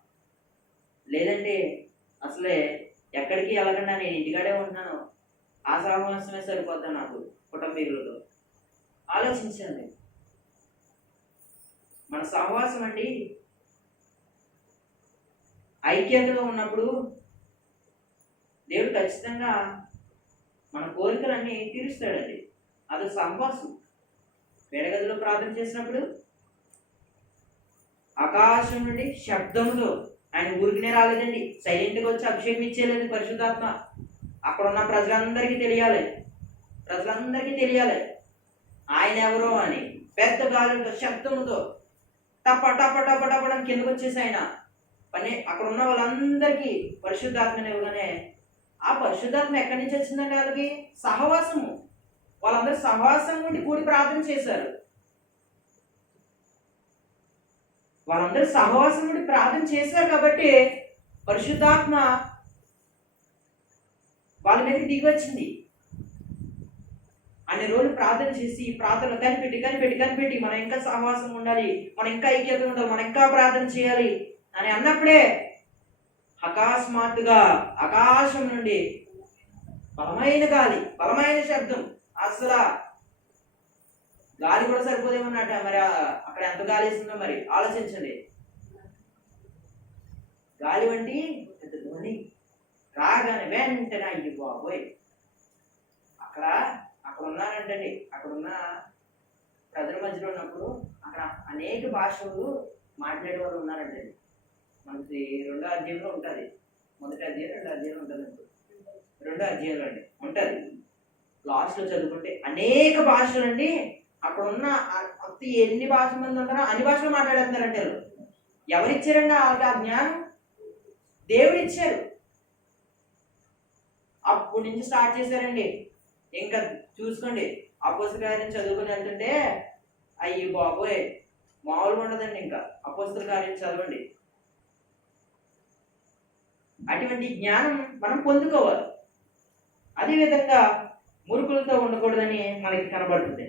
లేదంటే అసలే ఎక్కడికి వెళ్ళకుండా నేను ఇంటికాడే ఉంటున్నాను, ఆ సహవాసమే సరిపోతా నాకు కుటుంబీకులతో? ఆలోచించండి. మన సహవాసం అండి ఐక్యతగా ఉన్నప్పుడు దేవుడు ఖచ్చితంగా మన కోరికలన్నీ తీరుస్తాడండి. అది సహవాసం. వేడగదిలో ప్రార్థన చేసినప్పుడు ఆకాశం నుండి శబ్దంతో, ఆయన ఊరికినే రాలేదండి, సైలెంట్గా వచ్చి అభిషేకం ఇచ్చేయలేదు పరిశుద్ధాత్మ. అక్కడ ఉన్న ప్రజలందరికీ తెలియాలి ఆయన ఎవరో అని. పెద్ద గాలితో శబ్దముతో టప టప టప టపడం కిందకు వచ్చేసి ఆయన పని అక్కడ ఉన్న వాళ్ళందరికీ పరిశుద్ధాత్మని ఇవ్వగానే, ఆ పరిశుద్ధాత్మ ఎక్కడి నుంచి వచ్చిందండి? వాళ్ళకి సహవాసము. వాళ్ళందరూ సహవాసం నుండి కూడి ప్రార్థన చేశారు. వాళ్ళందరూ సహవాసం నుండి ప్రార్థన చేశారు కాబట్టి పరిశుద్ధాత్మ వాళ్ళ మీదకి దిగి వచ్చింది. అన్ని రోజులు ప్రార్థన చేసి, ప్రార్థనలు కనిపెట్టి మనం ఇంకా సహవాసం ఉండాలి, మనం ఇంకా ఐక్యత ఉండాలి, మనం ఇంకా ప్రార్థన చేయాలి అని అన్నప్పుడే అకస్మాత్తుగా ఆకాశం నుండి బలమైన గాలి, బలమైన శబ్దం. అసలు గాలి కూడా సరిపోదేమన్నట. మరి అక్కడ ఎంత గాలి వేస్తుందో మరి ఆలోచించండి. గాలి వంటి పెద్ద ధ్వని రాగానే వెంటనే అయ్యి బాబోయ్, అక్కడ ఉన్నానంటండి. అక్కడున్న ప్రజల మధ్యలో ఉన్నప్పుడు అక్కడ అనేక భాషలు మాట్లాడే వాళ్ళు ఉన్నారంటండి. మనకి 2వ అధ్యాయంలో ఉంటుంది. మొదటి అధ్యాయం 2వ అధ్యాయం ఉంటుంది. 2వ అధ్యాయంలో అండి ఉంటుంది. లాస్ట్లో చదువుకుంటే అనేక భాషలు అండి. అక్కడ ఉన్న ఎన్ని భాషల మంది ఉంటారో అన్ని భాషలు మాట్లాడేస్తున్నారంటే ఎవరిచ్చారండి వాళ్ళకి ఆ జ్ఞానం? దేవుడు ఇచ్చారు. అప్పటి నుంచి స్టార్ట్ చేశారండి. ఇంకా చూసుకోండి, అపోస్తల కార్యం చదువుకుని వెళ్తుంటే అయ్యి బాబోయ్ మామూలుగా ఉండదండి. ఇంకా అపోస్తల కార్యం చదవండి. అటువంటి జ్ఞానం మనం పొందుకోవాలి. అదేవిధంగా మూర్ఖులతో ఉండకూడదని మనకి కనబడుతుంది.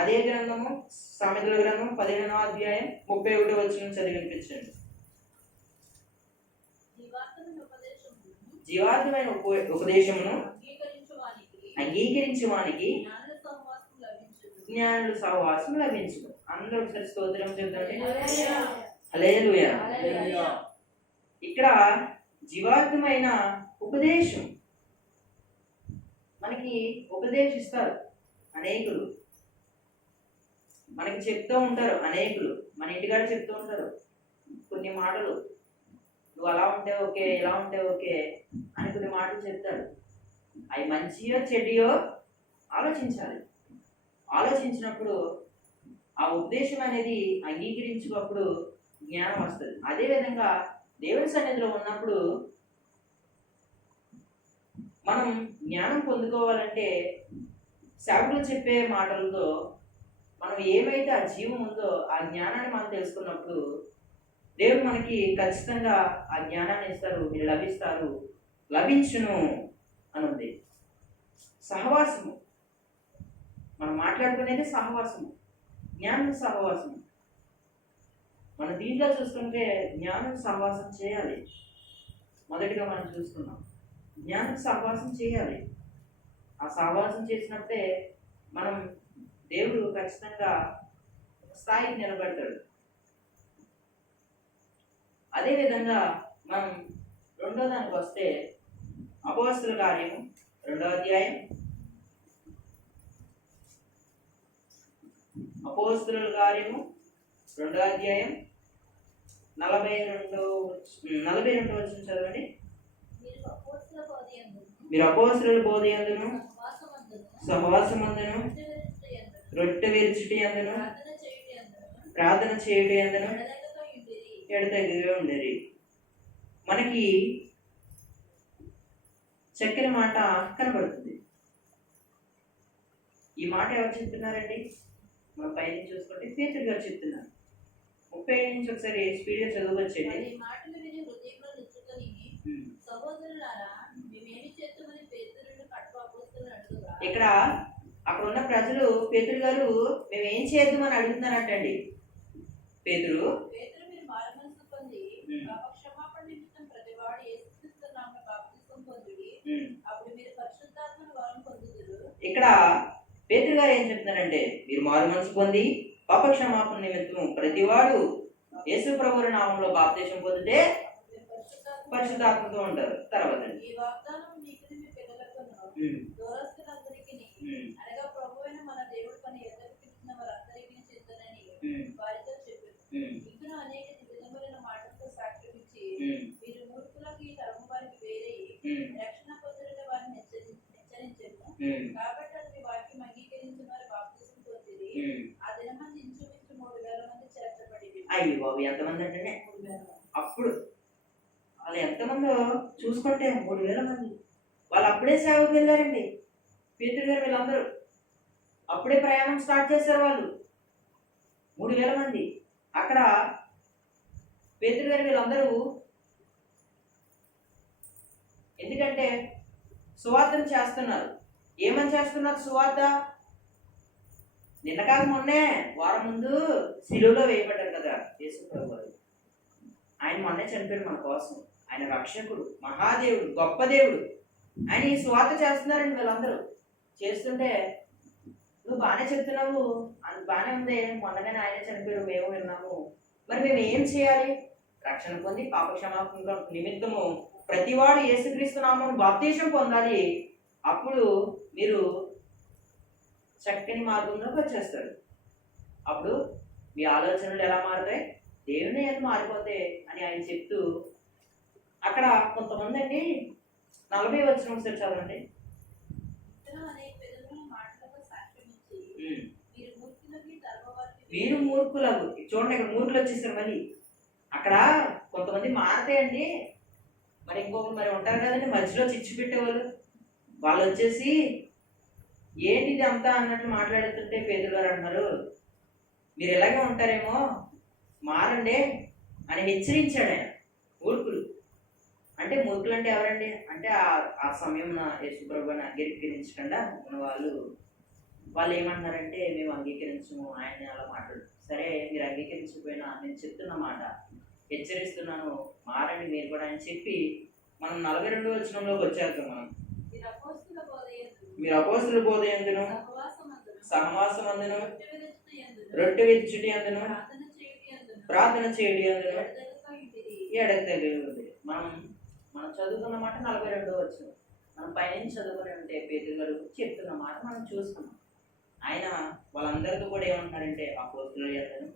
అదే గ్రంథము సామెతల గ్రంథం 15వ అధ్యాయం 31వ వచనం చదివి వినిపించండి. జీవార్థమైన ఉపదేశమును అంగీకరించు వానికి జ్ఞానుల సహవాసం లభించును. అందరూ ఒకసారి స్తోత్రం చెప్తాండి. హల్లెలూయా. ఇక్కడ జీవార్థమైన ఉపదేశం మనకి ఉపదేశిస్తారు అనేకులు, మనకి చెప్తూ ఉంటారు అనేకులు. మన ఇంటికాడ చెప్తూ ఉంటారు కొన్ని మాటలు, నువ్వు అలా ఉంటే ఓకే, ఇలా ఉంటే ఓకే అని కొన్ని మాటలు చెప్తారు. అవి మంచియో చెడ్డయో ఆలోచించాలి. ఆలోచించినప్పుడు ఆ ఉద్దేశం అనేది అంగీకరించినప్పుడు జ్ఞానం వస్తుంది. అదేవిధంగా దేవుని సన్నిధిలో ఉన్నప్పుడు మనం జ్ఞానం పొందుకోవాలంటే సేవకులు చెప్పే మాటలతో మనం ఏమైతే ఆ జీవం ఉందో ఆ జ్ఞానాన్ని మనం తెలుసుకున్నప్పుడు దేవుడు మనకి ఖచ్చితంగా ఆ జ్ఞానాన్ని ఇస్తారు, మీరు లభిస్తారు, లభించును అని ఉంది. సహవాసము మనం మాట్లాడుకునేది సహవాసము, జ్ఞానం సహవాసము. మన దీంట్లో చూసుకుంటే జ్ఞానం సహవాసం చేయాలి. మొదటిగా మనం చూసుకున్నాం జ్ఞానం సహవాసం చేయాలి. ఆ సహవాసం చేసినప్పుడే మనం దేవుడు ఖచ్చితంగా స్థాయికి నిలబెడతాడు. అదేవిధంగా మనం రెండో దానికి వస్తే అపోస్తలుల కార్యము 2వ అధ్యాయం, అపోస్తలుల కార్యము 2వ అధ్యాయం 42వ వచనం చదవండి. మీరు అపోస్తలుల బోధయందును సహవాసమందును రొట్టె విరుచుట యందును ప్రార్థన చేయుట యందును ఎడతెగక ఉండేది. మనకి చక్కని మాట కనబడుతుంది. ఈ మాట ఎవరు చెప్తున్నారండి? మన పైన చూసుకుంటే పేతురు గారు చెప్తున్నారు. 35 నుంచి ఒకసారి స్పీడ్గా చదువుకొచ్చేది. ఇక్కడ అక్కడ ఉన్న ప్రజలు పేతురు గారు మేమేం చేద్దామని అడుగుతున్నారంటండి. పేతురు ఇక్కడ పేతురు గారు ఏం చెప్తున్నారంటే మీరు మారు మనసు పొంది పాప క్షమాపణ నిమిత్తం ప్రతివాడు యేసు ప్రభువు నామంలో బాప్తిసం పొందితే పరిశుద్ధాత్మతో ఉంటారు. తర్వాత అయ్యి బాబు ఎంతమంది అంటే అప్పుడు వాళ్ళు ఎంతమందో చూసుకుంటే 3000 మంది. వాళ్ళు అప్పుడే సేవకు వెళ్ళారండి. పేతురు గారు వీళ్ళందరూ అప్పుడే ప్రయాణం స్టార్ట్ చేశారు. వాళ్ళు 3000 మంది అక్కడ పేతురు గారు వీళ్ళందరూ ఎందుకంటే సువార్తను చేస్తున్నారు. ఏమని చేస్తున్నారు సువార్త? నిన్న కాక మొన్నే వారం ముందు శిలువలో వేయబడ్డారు కదా యేసు ప్రభు వారు. ఆయన మొన్నే చనిపోయాడు మన కోసం. ఆయన రక్షకుడు, మహాదేవుడు, గొప్ప దేవుడు. ఆయన ఈ సువార్త చేస్తున్నారండి. వీళ్ళందరూ చేస్తుంటే నువ్వు బాగానే చెప్తున్నావు, అంత బాగానే ఉంది, మొన్నగానే ఆయన చనిపోయారు మేము విన్నాము, మరి మేము ఏం చేయాలి? రక్షణ పొంది పాప క్షమాపణ నిమిత్తము ప్రతివాడు యేసుక్రీస్తు నామమున బాప్తిసం పొందాలి. అప్పుడు మీరు చక్కని మార్గంలోకి వచ్చేస్తారు. అప్పుడు మీ ఆలోచనలు ఎలా మారుతాయి? దేవుని ఎంత మారిపోతాయి అని ఆయన చెప్తూ అక్కడ కొంతమంది అండి 40 వచనం ఒకసారి చదవండి. మీరు మూర్ఖులకు చూడండి, ఇక్కడ మూర్ఖులు వచ్చేసారు. మళ్ళీ అక్కడ కొంతమంది మారతాయండి. మరి ఇంకొకరు మరి ఉంటారు కదండి మధ్యలో చిచ్చు పెట్టేవాళ్ళు. వాళ్ళు వచ్చేసి ఏంటిది అంతా అన్నట్లు మాట్లాడుతుంటే పేతురు గారు అంటున్నారు మీరు ఎలాగే ఉంటారేమో మారండి అని హెచ్చరించాడు ఆయన. మూర్ఖులు అంటే మూర్ఖులు అంటే ఎవరండి అంటే ఆ సమయం యేసు ప్రభువుని అంగీకరించకుండా ఉన్న వాళ్ళు వాళ్ళు ఏమంటున్నారంటే మేము అంగీకరించము, ఆయన్ని అలా మాట్లాడు. సరే, మీరు అంగీకరించకపోయినా నేను చెప్తున్న మాట, హెచ్చరిస్తున్నాను, మారండి మీరు కూడా అని చెప్పి మనం 42వ వచనంలోకి వచ్చేద్దాం. మనం మీరు అపోస్తుల బోధ యందును సహవాసమందును రొట్టె విరుచుటి యందును ప్రార్థన చేయడి యందును ఎడతెగలేదు. మనం చదువుకున్న మాట 42వ వచనం. మనం పైనుంచి చదువుకుని ఉంటే పేతురు గారు చెప్తున్న మాట మనం చూస్తున్నాం. ఆయన వాళ్ళందరితో కూడా ఏమంటారంటే అపోస్తుల యందును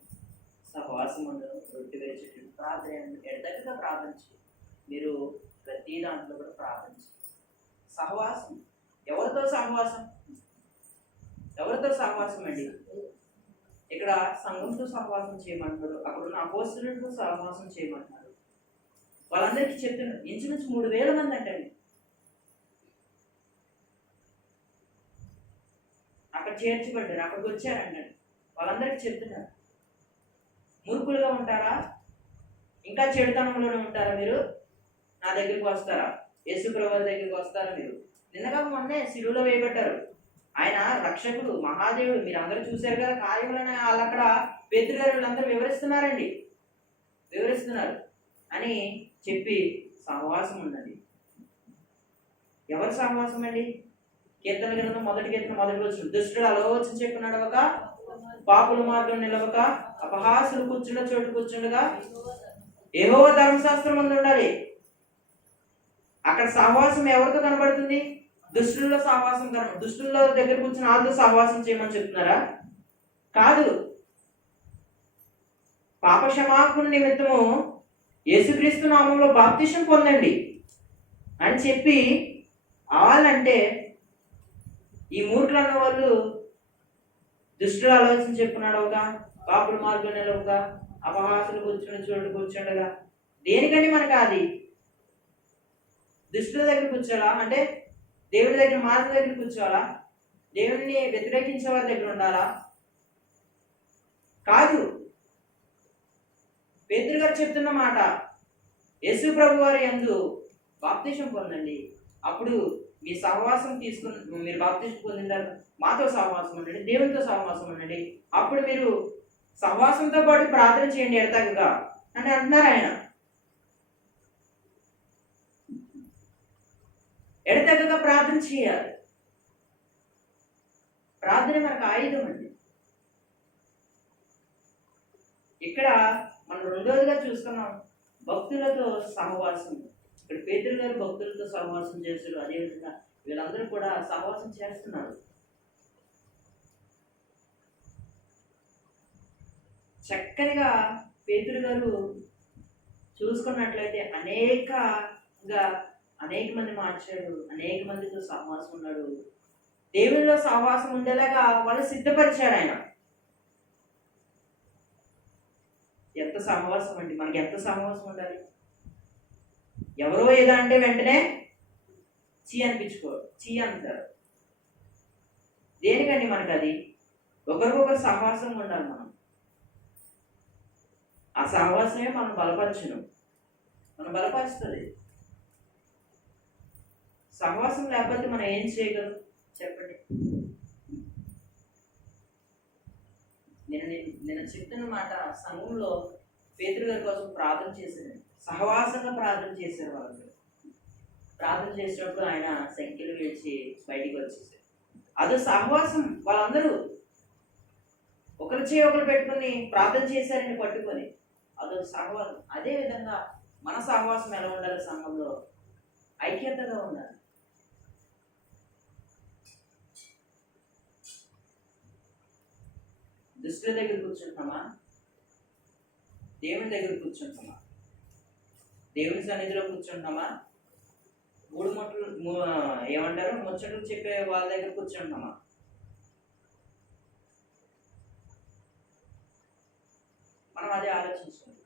సహవాసమందును రొట్టె విరుచుటి ప్రార్థన ఎడతెగక ప్రార్థించి, మీరు ప్రతి దాంట్లో కూడా ప్రార్థించి. సహవాసం ఎవరితో సహవాసం? ఎవరితో సహవాసం అండి? ఇక్కడ సంఘంతో సహవాసం చేయమంటారు, అక్కడ ఉన్న అపోస్తులతో సహవాసం చేయమంటున్నారు. వాళ్ళందరికీ చెప్తున్నారు. ఇంచుమించు 3000 మంది అంటండి అక్కడ చేర్చబడ్డారు, అక్కడికి వచ్చారంటండి. వాళ్ళందరికీ చెప్తున్నారు, మూర్ఖులుగా ఉంటారా? ఇంకా చెడుతనంలోనే ఉంటారా? మీరు నా దగ్గరికి వస్తారా? యేసు ప్రభువు దగ్గరికి వస్తారా? మీరు నిన్నగా మొన్నే శిలువలో వేయబడ్డారు. ఆయన రక్షకుడు, మహాదేవుడు. మీరు అందరూ చూశారు కదా కార్యములని. వాళ్ళు అక్కడ పేతురు గారు వీళ్ళందరూ వివరిస్తున్నారు అని చెప్పి సహవాసం ఉన్నది. ఎవరి సహవాసం అండి? కీర్తన గ్రంథం 1వ కీర్తన 1వ వచనం, దుష్టుడు ఆలోచన చెప్పి నడవక, పాపుల మార్గం నిలవక, అపహాసులు కూర్చుండ చోటు కూర్చుండగా యెహోవా ధర్మశాస్త్రం ముందు ఉండాలి. అక్కడ సహవాసం ఎవరితో కనబడుతుంది? దుష్టుల్లో సహవాసం దుష్టుల్లో దగ్గర కూర్చుని వాళ్ళతో సహవాసం చేయమని చెప్తున్నారా? కాదు. పాప క్షమాపణ నిమిత్తము యేసుక్రీస్తు నామంలో బాప్తిసం పొందండి అని చెప్పి వాళ్ళంటే, ఈ మూర్ఖులు అన్న వాళ్ళు దుష్టుల ఆలోచన చెప్పున్నాడవుగా, పాపుల మార్గం నిలవుగా, అపహాసులు కూర్చుండగా. దేనికండి మనకు అది? దుష్టుల దగ్గర కూర్చోవాలా? అంటే దేవుడి దగ్గర, మార్గ దగ్గర కూర్చోవాలా? దేవుడిని వ్యతిరేకించే వారి దగ్గర ఉండాలా? కాదు. పేతురు గారు చెప్తున్న మాట, యేసు ప్రభు వారి యందు బాప్తిసం పొందండి, అప్పుడు మీ సహవాసం తీసుకుని, మీరు బాప్తిసం పొందిన మాతో సహవాసం ఉండండి, దేవునితో సహవాసం ఉండండి, అప్పుడు మీరు సహవాసంతో పాటు ప్రార్థన చేయండి ఎడతెగక అని అంటున్నారు ఆయన. ఎడతెగక ప్రార్థన చేయాలి. ప్రార్థన మనకు ఆయుధం అండి. ఇక్కడ మనం రెండోదిగా చూస్తున్నాం భక్తులతో సహవాసం. ఇక్కడ పేతురు గారు భక్తులతో సహవాసం చేస్తారు. అదేవిధంగా వీళ్ళందరూ కూడా సహవాసం చేస్తున్నారు. చక్కనిగా పేతురు గారు చూసుకున్నట్లయితే అనేక మంది మార్చాడు, అనేక మందితో సహవాసం ఉన్నాడు. దేవునిలో సహవాసం ఉండేలాగా వాళ్ళు సిద్ధపరిచాడు ఆయన. ఎంత సహవాసం అండి! మనకి ఎంత సహవాసం ఉండాలి? ఎవరో ఏదో అంటే వెంటనే చీ అంటారు. దేనికండి మనకు అది? ఒకరికొకరు సహవాసం ఉండాలి. మనం ఆ సహవాసమే మనం బలపరుస్తుంది. సహవాసం లేకపోతే మనం ఏం చేయగలం చెప్పండి? నేను చెప్తున్న మాట, సంఘంలో పేతురు గారి కోసం ప్రార్థన చేశారు, సహవాసంగా ప్రార్థన చేశారు. వాళ్ళు ప్రార్థన చేసినప్పుడు ఆయన సంఖ్యలు వేసి బయటికి వచ్చేసారు. అదో సహవాసం. వాళ్ళందరూ ఒకరి చేయి ఒకరు పెట్టుకుని ప్రార్థన చేశారని పట్టుకొని, అదొక సహవాసం. అదే విధంగా మన సహవాసం ఎలా ఉండాలి? సంఘంలో ఐక్యతగా ఉండాలి. దుష్టుల దగ్గర కూర్చుంటామా? దేవుని దగ్గర కూర్చుంటామా? దేవుని సన్నిధిలో కూర్చుంటామా? ముచ్చట్లు చెప్పే వాళ్ళ దగ్గర కూర్చుంటామా? మనం అదే ఆలోచించాలి.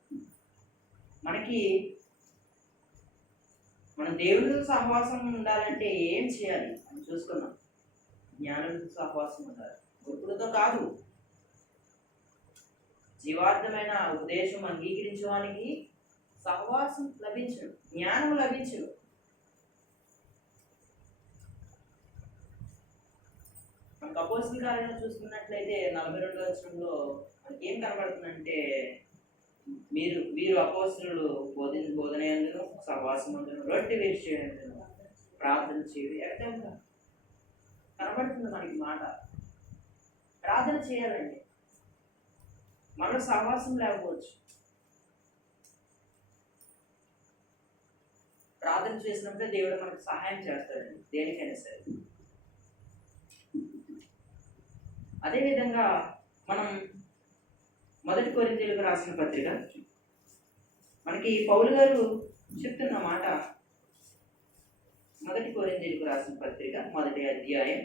మన దేవునితో సహవాసం ఉండాలంటే ఏం చేయాలి అని చూసుకున్నాం. జ్ఞానంతో సహవాసం ఉండాలి, గురుకులతో కాదు. జీవార్థమైన ఉపదేశం అంగీకరించడానికి సహవాసం లభించదు, జ్ఞానం లభించదు. మన మనకు అపోస్తల కార్యాలను చూసుకున్నట్లయితే 42వ వచనంలో మనకి ఏం కనబడుతుందంటే వీరు అపోస్తలులు బోధనయందును సహవాసమందును రొట్టె విరిచేయందును ప్రార్థన చేయడం ఎక్కడ కనబడుతుంది మనకి మాట. ప్రార్థన చేయాలండి. మనకు సహవాసం లేకపోవచ్చు, ప్రార్థన చేసినప్పుడే దేవుడు మనకు సహాయం చేస్తాడండి దేనికైనా సరే. అదేవిధంగా మనం 1 కొరింథీయులకు రాసిన పత్రిక, మనకి పౌలు గారు చెప్తున్న మాట 1 కొరింథీయులకు రాసిన పత్రిక 1వ అధ్యాయం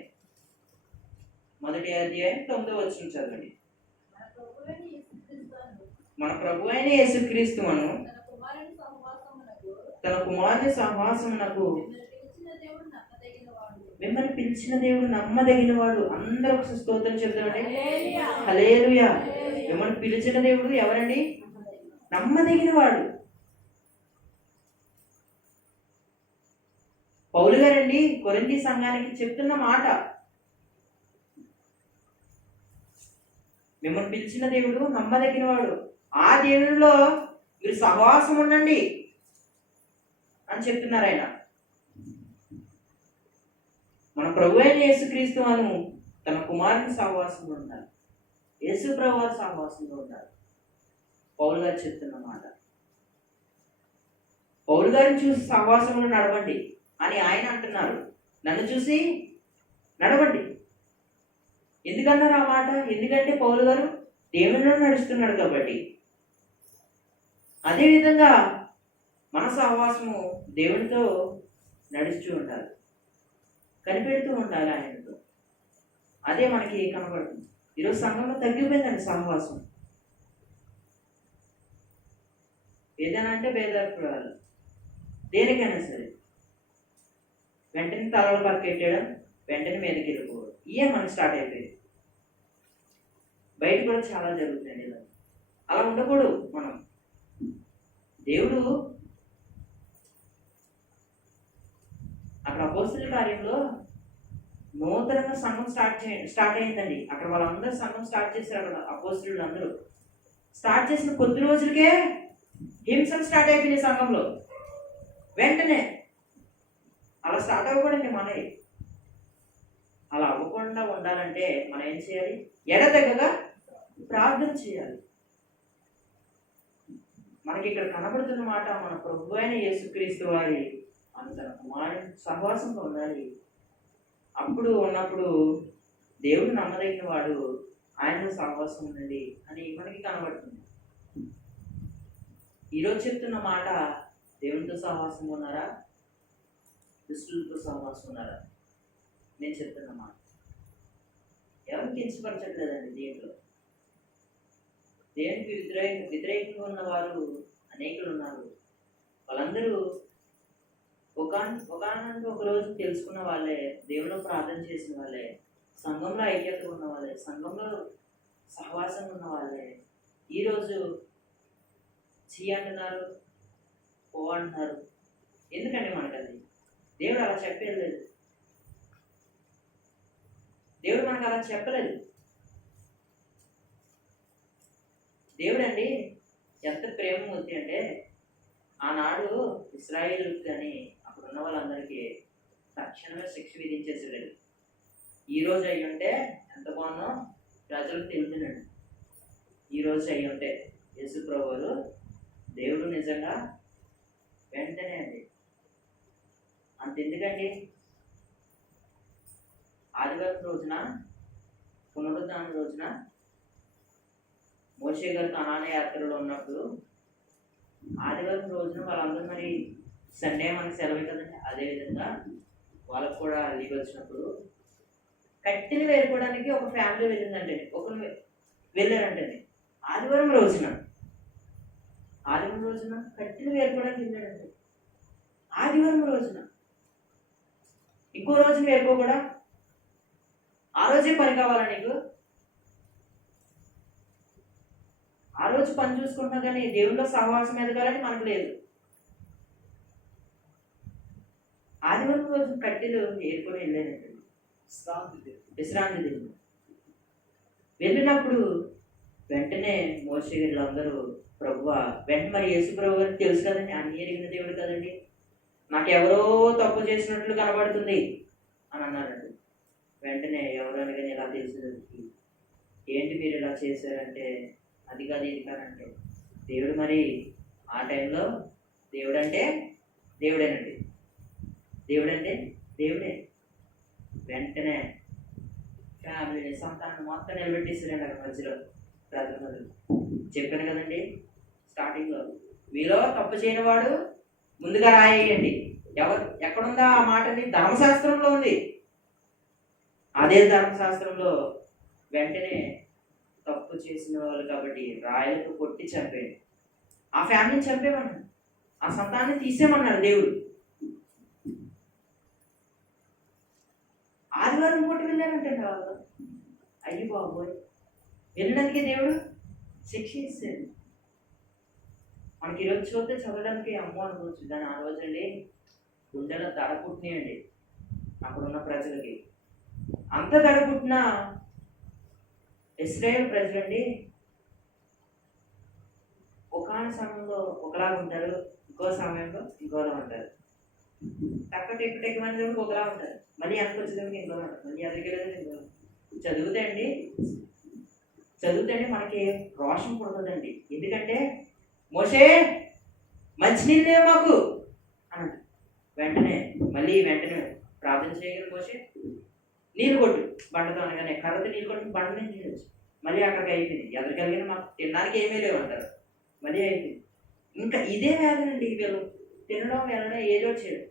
9వ వచనం చదవండి. మన ప్రభు అయిన యేసుక్రీస్తును తన కుమారుని సహవాసమునకు మిమ్మల్ని పిలిచిన దేవుడు నమ్మదగిన వాడు. అందరూ ఒక స్తోత్రం చెప్తామండి. హల్లెలూయా. మిమ్మల్ని పిలిచిన దేవుడు ఎవరండి? నమ్మదగిన వాడు. పౌలు గారండి కొరింథీ సంఘానికి చెప్తున్న మాట, మిమ్మల్ని పిలిచిన దేవుడు నమ్మదగిన వాడు, ఆ దేవునిలో మీరు సహవాసం ఉండండి అని చెప్తున్నారు ఆయన. మన ప్రభు అయిన యేసుక్రీస్తు అను తన కుమారుని సహవాసంలో ఉన్నారు. యేసు ప్రభు వారి సహవాసంలో ఉన్నారు. పౌలు గారు చెప్తున్న మాట, పౌలు గారిని చూసి సహవాసంలో నడవండి అని ఆయన అంటున్నారు. నన్ను చూసి నడవండి. ఎందుకన్నారు ఆ మాట? ఎందుకంటే పౌలు గారు దేవునిలో నడుస్తున్నాడు కాబట్టి. అదేవిధంగా మన సహవాసము దేవునితో నడుస్తూ ఉండాలి, కనిపెడుతూ ఉండాలి ఆయనతో. అదే మనకి కనబడుతుంది. ఈరోజు సంఘంలో తగ్గిపోయిందండి సహవాసం. ఏదైనా అంటే బేదార్పురాలు, దేనికైనా సరే వెంటనే తలలు పక్కెట్టడం, వెంటనే మీదకి వెళ్ళిపోవడం, ఇవే మనకి స్టార్ట్ అయిపోయింది. బయట కూడా చాలా జరుగుతుంది ఇలా. అలా ఉండకూడదు. మనం దేవుడు అక్కడ అపోస్తల కార్యంలో నూతనంగా సంఘం స్టార్ట్ అయిందండి. అక్కడ వాళ్ళందరూ సంఘం స్టార్ట్ చేశారు. అక్కడ అపోస్తలులు అందరూ స్టార్ట్ చేసిన కొద్ది రోజులకే హింసలు స్టార్ట్ అయిపోయినాయి సంఘంలో. వెంటనే అలా స్టార్ట్ అవ్వకూడదండి. మనకి అలా అవ్వకుండా ఉండాలంటే మనం ఏం చేయాలి? ఎడతెగగా ప్రార్థన చేయాలి. మనకి ఇక్కడ కనబడుతున్న మాట, మన ప్రభు అయిన యేసుక్రీస్తు వారి తన కుమారుని సహవాసంలో ఉండాలి. అప్పుడు ఉన్నప్పుడు దేవుడు నమ్మదగిన వాడు, ఆయన సహవాసం ఉన్నది అని మనకి కనబడుతుంది. ఈరోజు చెప్తున్న మాట, దేవునితో సహవాసం ఉన్నారా? దుష్టులతో సహవాసం ఉన్నారా? నేను చెప్తున్న మాట ఎవరికి కించపరచట్లేదండి. దీంట్లో దేవునికి వ్యతిరేకంగా ఉన్నవారు అనేకులు ఉన్నారు. వాళ్ళందరూ ఒక రోజు తెలుసుకున్న వాళ్ళే, దేవుడు ప్రార్థన చేసిన వాళ్ళే, సంఘంలో ఐక్యత ఉన్న వాళ్ళే, సంఘంలో సహవాసంగా ఉన్న వాళ్ళే ఈరోజు చీ అంటున్నారు, పో అంటున్నారు. ఎందుకండి మనకు అది? దేవుడు అలా చెప్పలేదు. దేవుడు మనకు అలా చెప్పలేదు. దేవుడు అండి ఎంత ప్రేమమూర్తి అంటే, ఆనాడు ఇశ్రాయేలు కానీ అక్కడ ఉన్న వాళ్ళందరికీ తక్షణమే శిక్ష విధించేసాడు. ఈరోజు అయ్యి ఉంటే ఎంత బాగుందో ప్రజలకు తెలుతున్నాడు. ఈరోజు అయ్యి ఉంటే యేసు ప్రభువు దేవుడు నిజంగా వెంటనే అండి. అంతెందుకండి, ఆదివారం రోజున, పునరుద్ధాన రోజున మోషే గారు కనాను యాత్రలో ఉన్నప్పుడు ఆదివారం రోజున వాళ్ళందరూ మరి సండే మనకి సెలవు కదండి. అదేవిధంగా వాళ్ళకు కూడా లీవ్ వచ్చినప్పుడు కట్టెలు వేరుకోవడానికి ఒక ఫ్యామిలీ వెళ్ళిందంటే, వెళ్ళారంటండి. ఆదివారం రోజున కట్టెలు వేరుకోవడానికి వెళ్ళాడండి. ఆదివారం రోజున ఇంకో రోజున వేరుకోకూడా? ఆ రోజే పని కావాలా నీకు? ఆ రోజు పని చూసుకుంటున్నా కానీ దేవుళ్ళో సహవాసం ఎదగాలని మనకు లేదు. ఆదివారం రోజు కట్టెలు ఏరుకొని వెళ్ళానండి. విశ్రాంతి దినం. వెళ్ళినప్పుడు వెంటనే మోషే వీళ్ళందరూ ప్రభువా మరి యేసు ప్రభు గారికి తెలుసు కదండి, అన్ని ఎరిగిన దేవుడు కదండి, నాకెవరో తప్పు చేసినట్లు కనబడుతుంది అని అన్నారండి. వెంటనే ఎవరని కానీ ఇలా తెలిసేసరికి ఏంటి మీరు ఇలా చేశారంటే అది కాదు ఇది కాదంటే దేవుడు మరి ఆ టైంలో దేవుడంటే దేవుడేనండి, దేవుడంటే దేవుడే. వెంటనే ఫ్యామిలీని సంతానం మొత్తం నిలబెట్టేసారండి అక్కడ మధ్యలో ప్రజల మధ్యలో. చెప్పాను కదండి స్టార్టింగ్లో, మీలో తప్పు చేయని వాడు ముందుగా రాయేయండి. ఎక్కడుందా ఆ మాటని? ధర్మశాస్త్రంలో ఉంది. అదే ధర్మశాస్త్రంలో వెంటనే తప్పు చేసిన వాళ్ళు కాబట్టి రాయలతో కొట్టి చంపేయండి. ఆ ఫ్యామిలీని చంపేమన్నాడు, ఆ సంతానాన్ని తీసేయమన్నాడు దేవుడు. ఆదివారం పూట వెళ్ళారంటే వాళ్ళు, అయ్యి బాబోయ్, వెళ్ళినందుకే దేవుడు శిక్ష ఇస్తాడు. మనకి ఈరోజు చూస్తే చదవడానికి అమ్మో అనుకోవచ్చు, దాని ఆ రోజు అండి గుండెలో దడ పుట్టినాయండి అక్కడున్న ప్రజలకి. అంత దడ పుట్టిన ఇశ్రాయేలు ప్రజలండి ఒకనొక సమయంలో ఒకలాగా ఉంటారు, ఇంకో సమయంలో ఇంకోలా ఉంటారు. తక్కువ టెక్కు మంది ఒకలా ఉంటారు, మళ్ళీ వెనక్కి వచ్చేదానికి ఇంకోలా ఉంటారు, మళ్ళీ ఎదురుకెళ్ళేదానికి ఇంకోలా. చదివితే అండి మనకి రోషం పుడుతుందండి. ఎందుకంటే మోషే మంచినీళ్ళు లేవు మాకు అన్నాడు. వెంటనే ప్రార్థన చేయగల మోషే నీళ్ళు కొట్టు బండతో అనగానే కర్రతో నీళ్ళు కొట్టి బండ నుంచి నీళ్ళు మళ్ళీ అక్కడికి అయిపోయింది. ఎదురుకెళ్ళిన మాకు తినడానికి ఏమీ లేవు అంటారు, మళ్ళీ అయిపోయింది. ఇంకా ఇదే వేదనండి వీళ్ళు, తినడం వెళ్ళడం ఏదో చేయడం.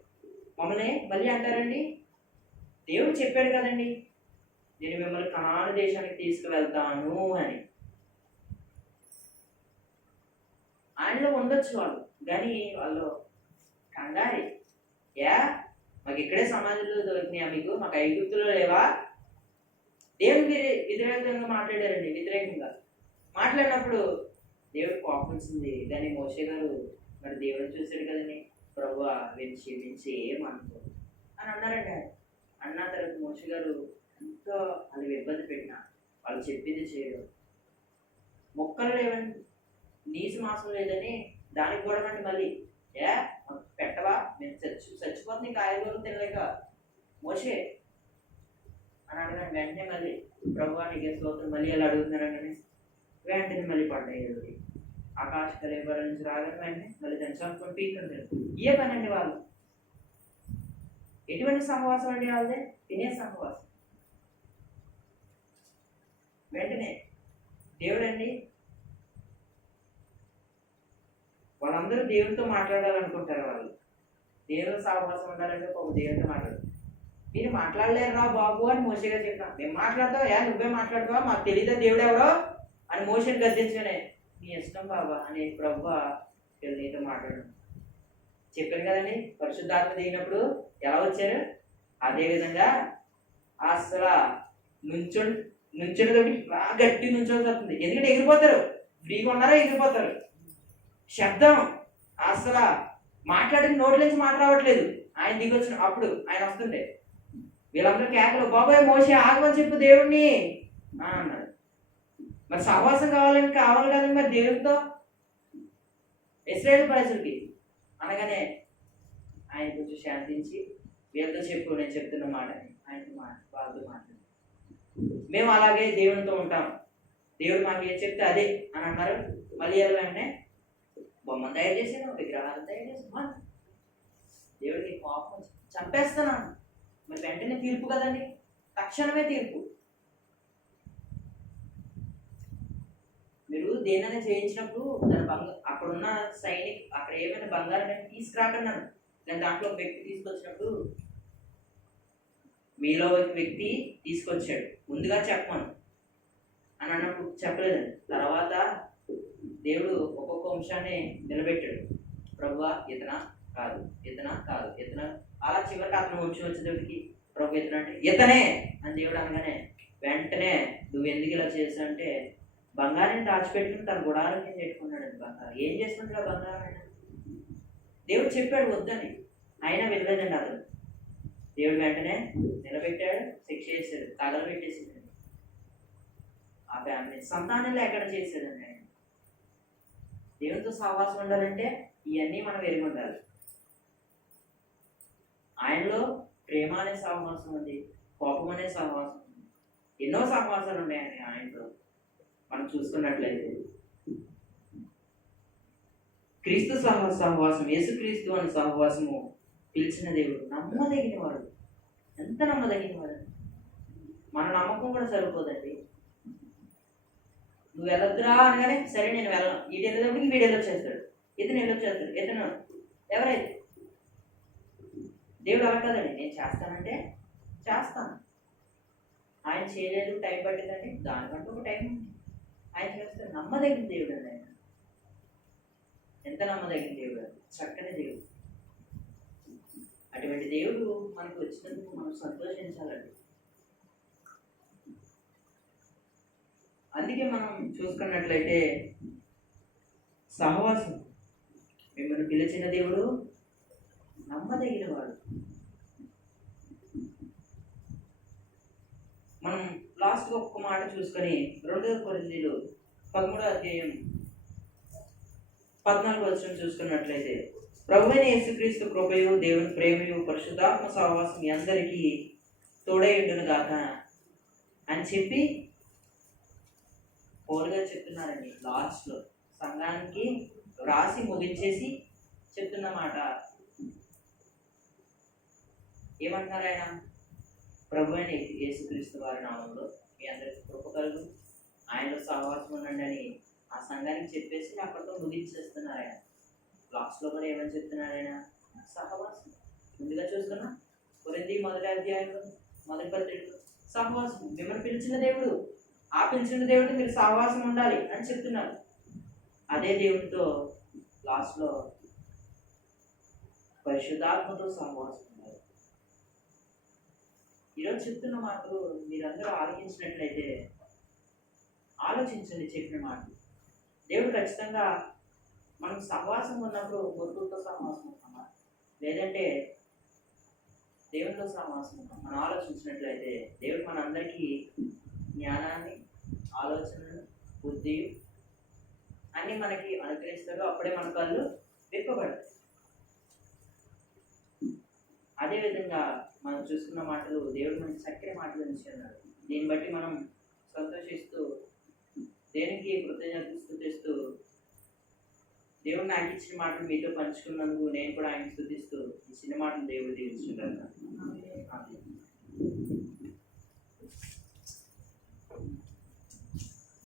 మమ్మల్ని మళ్ళీ అంటారండి, దేవుడు చెప్పాడు కదండి నేను మిమ్మల్ని కనాను దేశానికి తీసుకువెళ్తాను అని. ఆయనలో ఉండొచ్చు వాళ్ళు, కానీ వాళ్ళు కంగారి. మాకు ఇక్కడే సమాజంలో దొరికినాయా మీకు, మాకు ఐగుప్తులో లేవా? దేవుడు మీరు వ్యతిరేకంగా వ్యతిరేకంగా మాట్లాడినప్పుడు దేవుడు కోపం వచ్చింది. కానీ మోషే గారు మరి దేవుడిని చూశాడు కదండి, ప్రభువా క్షమించి ఏమనుకో అని అన్నారండి. అన్న తర్వాత మోషే గారు ఎంతో వాళ్ళు ఇబ్బంది పెట్టినా వాళ్ళు చెప్పింది చేయడం. మొక్కలు లేవని నీసు మాసం లేదని దానికి కూడా మళ్ళీ పెట్టవా, నేను చచ్చిపోతుంది కాయగూరలు తినలేక మోషే అని అడగండి. వెంటనే మళ్ళీ ప్రభువా నీకే స్తోత్రం మళ్ళీ ఎలా అడుగుతున్నారని వెంటనే మళ్ళీ పడ్డాయి. ఆకాశ కలేబర నుంచి రాగానే వెంటనే మళ్ళీ దాన్ని చంపుకొని పీకుంటారు. ఏ పని అండి వాళ్ళు? ఎటువంటి సహవాసం అండి వాళ్ళదే? తినే సహవాసం. వెంటనే దేవుడండి వాళ్ళందరూ దేవునితో మాట్లాడాలనుకుంటారు. వాళ్ళు దేవుని సహవాసం ఉండాలంటే ఒక దేవునితో మాట్లాడు. మీరు మాట్లాడలేరురా బాబు అని మోషేగా చెప్పినా, మేము మాట్లాడతావా, నువ్వే మాట్లాడతావా, మాకు తెలియదా దేవుడు ఎవరో అని మోషేని గద్దించుకునే, నీ ఇష్టం బాబా అని ప్రభువా నీతో మాట్లాడు చెప్పాను కదండి. పరిశుద్ధాత్మ దిగినప్పుడు ఎలా వచ్చారు? అదేవిధంగా అసలు నుంచుని బాగా గట్టి నుంచోసి వస్తుంది. ఎందుకంటే ఎగిరిపోతారు, ఫ్రీగా ఉన్నారా ఎగిరిపోతారు. శబ్దం అసలు మాట్లాడిన నోటి నుంచి మాట రావట్లేదు. ఆయన దిగొచ్చిన అప్పుడు ఆయన వస్తుంటే వీళ్ళందరూ కేకలు, బాబాయ్ మోషే ఆగమని చెప్పు దేవుణ్ణి అన్నాడు. మరి సహవాసం కావాలి కదండి మరి దేవుడితో ఇశ్రాయేలు ప్రజలకి అనగానే ఆయన కొంచెం శాంతించి వీళ్ళతో చెప్పు నేను చెప్తున్న మాటని ఆయనతో వాళ్ళతో మాట్లాడు. మేము అలాగే దేవునితో ఉంటాం, దేవుడు మాకు ఏం చెప్తే అదే అని అన్నారు. మళ్ళీ వెంటనే బొమ్మను తయారు చేసాను, విగ్రహాలు తయారు చేసాను. దేవుడికి కోపం చంపేస్తున్నాను. మరి వెంటనే తీర్పు కదండి, తక్షణమే తీర్పు. మీరు దేనైనా చేయించినప్పుడు దాని అక్కడున్న అక్కడ ఏమైనా బంగారం తీసుకురాకన్నాను. నేను దాంట్లో ఒక వ్యక్తి తీసుకొచ్చినప్పుడు మీలో ఒక వ్యక్తి తీసుకొచ్చాడు, ముందుగా చెప్పమను అని అన్నప్పుడు చెప్పలేదండి. తర్వాత దేవుడు ఒక్కొక్క అంశాన్ని నిలబెట్టాడు. ప్రభువా ఇతన కాదు, అలా చివరికి అతను వంశం వచ్చేటప్పటికి ప్రభు ఇతను అంటే ఇతనే అని దేవుడు అనగానే వెంటనే నువ్వు ఎందుకు ఇలా చేసా అంటే బంగారాన్ని దాచిపెట్టుకుని తన గుడారం కింద పెట్టుకున్నాడు. బంగారం ఏం చేసుకుంటాడు? బంగారం ఆయన దేవుడు చెప్పాడు వద్దని, అయినా వెళ్ళలేదండి అతను. దేవుడు వెంటనే నిలబెట్టాడు, శిక్ష చేశాడు, తగలబెట్టేసాడు ఆ ఫ్యామిలీ. సంతానం లేకుండా చేశాడండి ఆయన. దేవునితో సహవాసం ఉండాలంటే ఇవన్నీ మనం ఎరిగి ఉండాలి. ఆయనలో ప్రేమ అనే సహవాసం ఉంది, కోపం అనే సహవాసం ఉంది, ఎన్నో సహవాసాలు ఉన్నాయని ఆయనతో మనం చూసుకున్నట్లయితే. క్రీస్తు సహవాసం, యేసుక్రీస్తు అనే సహవాసము పిలిచిన దేవుడు నమ్మదగిన వాడు. ఎంత నమ్మదగిన వాడు! మన నమ్మకం కూడా సరిపోదండి. నువ్వు వెళ్ళొద్దురా అనగానే సరే నేను వెళ్ళను, వీడు వెళ్ళేటప్పటికి వీడు వెళ్ళొచ్చేస్తాడు, ఇతను వెళ్ళొచ్చేస్తాడు, ఇతను ఎవరైతే. దేవుడు అలా కదండి, నేను చేస్తానంటే చేస్తాను. ఆయన చేయలేదు, టైం పట్టిందండి, దానికంటే ఒక టైం ఉంది, ఆయన చేస్తాడు. నమ్మదగిన దేవుడు అండి ఆయన. ఎంత నమ్మదగిన దేవుడు, చక్కని దేవుడు. అటువంటి దేవుడు మనకు వచ్చినందుకు మనం సంతోషించాలండి. అందుకే మనం చూసుకున్నట్లయితే సహవాసం, మిమ్మల్ని పిలిచిన దేవుడు నమ్మదగిన వాడు. మనం లాస్ట్ ఒక్క మాట చూసుకొని 2 కొరింథీయులు 13వ అధ్యాయం 14 చూసుకున్నట్లయితే, ప్రభువైన యేసుక్రీస్తు కృపయు దేవుని ప్రేమయు పరిశుద్ధాత్మ సహవాసం మీ అందరికీ తోడైండును గాక అని చెప్పి పౌలుగా చెప్తున్నారండి. లాస్ట్లో సంఘానికి రాసి ముగించేసి చెప్తున్నమాట ఏమంటున్నారు ఆయన? ప్రభువైన యేసుక్రీస్తు వారి నామంలో మీ అందరికీ కృప కలుగు, ఆయనలో సహవాసం ఉండండి అని ఆ సంఘానికి చెప్పేసి అక్కడితో ముగించేస్తున్నారు ఆయన. లాస్ట్లో కూడా ఏమని చెప్తున్నారు ఆయన? సహవాసం. ముందుగా చూసుకున్నా కొరింథీ 1వ అధ్యాయంలో 1వ పత్రికలో సహవాసం, మిమ్మల్ని పిలిచిన దేవుడు, ఆ పిలిచిన దేవుడితో మీరు సహవాసం ఉండాలి అని చెప్తున్నారు. అదే దేవుడితో లాస్ట్లో పరిశుద్ధాత్మతో సహవాసం ఉండాలి. ఈరోజు చెప్తున్న మాటలు మీరందరూ ఆలోచించినట్లయితే ఆలోచించండి చెప్పిన మాటలు. దేవుడు ఖచ్చితంగా మనం సహవాసం ఉన్నప్పుడు గురువులతో సహవాసం ఉన్నామా, లేదంటే దేవునితో సహవాసం ఉన్నాం? మనం ఆలోచించినట్లయితే దేవుడు మన అందరికీ జ్ఞానాన్ని, ఆలోచనలు, బుద్ధి అన్నీ మనకి అనుగ్రహిస్తాడు. అప్పుడే మన కళ్ళు విప్పబడతాయి. అదేవిధంగా మనం చూసుకున్న మాటలు దేవుడు మనకి చక్కని మాటలు ఇచ్చున్నాడు. దీన్ని బట్టి మనం సంతోషిస్తూ దేవునికి కృతజ్ఞతలు స్తుతిస్తూ, దేవుడు నాకు ఇచ్చిన మాటలు మీతో పంచుకున్నందుకు నేను కూడా ఆయన స్తుతిస్తూ ఈ చిన్న మాటలు దేవుడు దీవించుకుంటాను.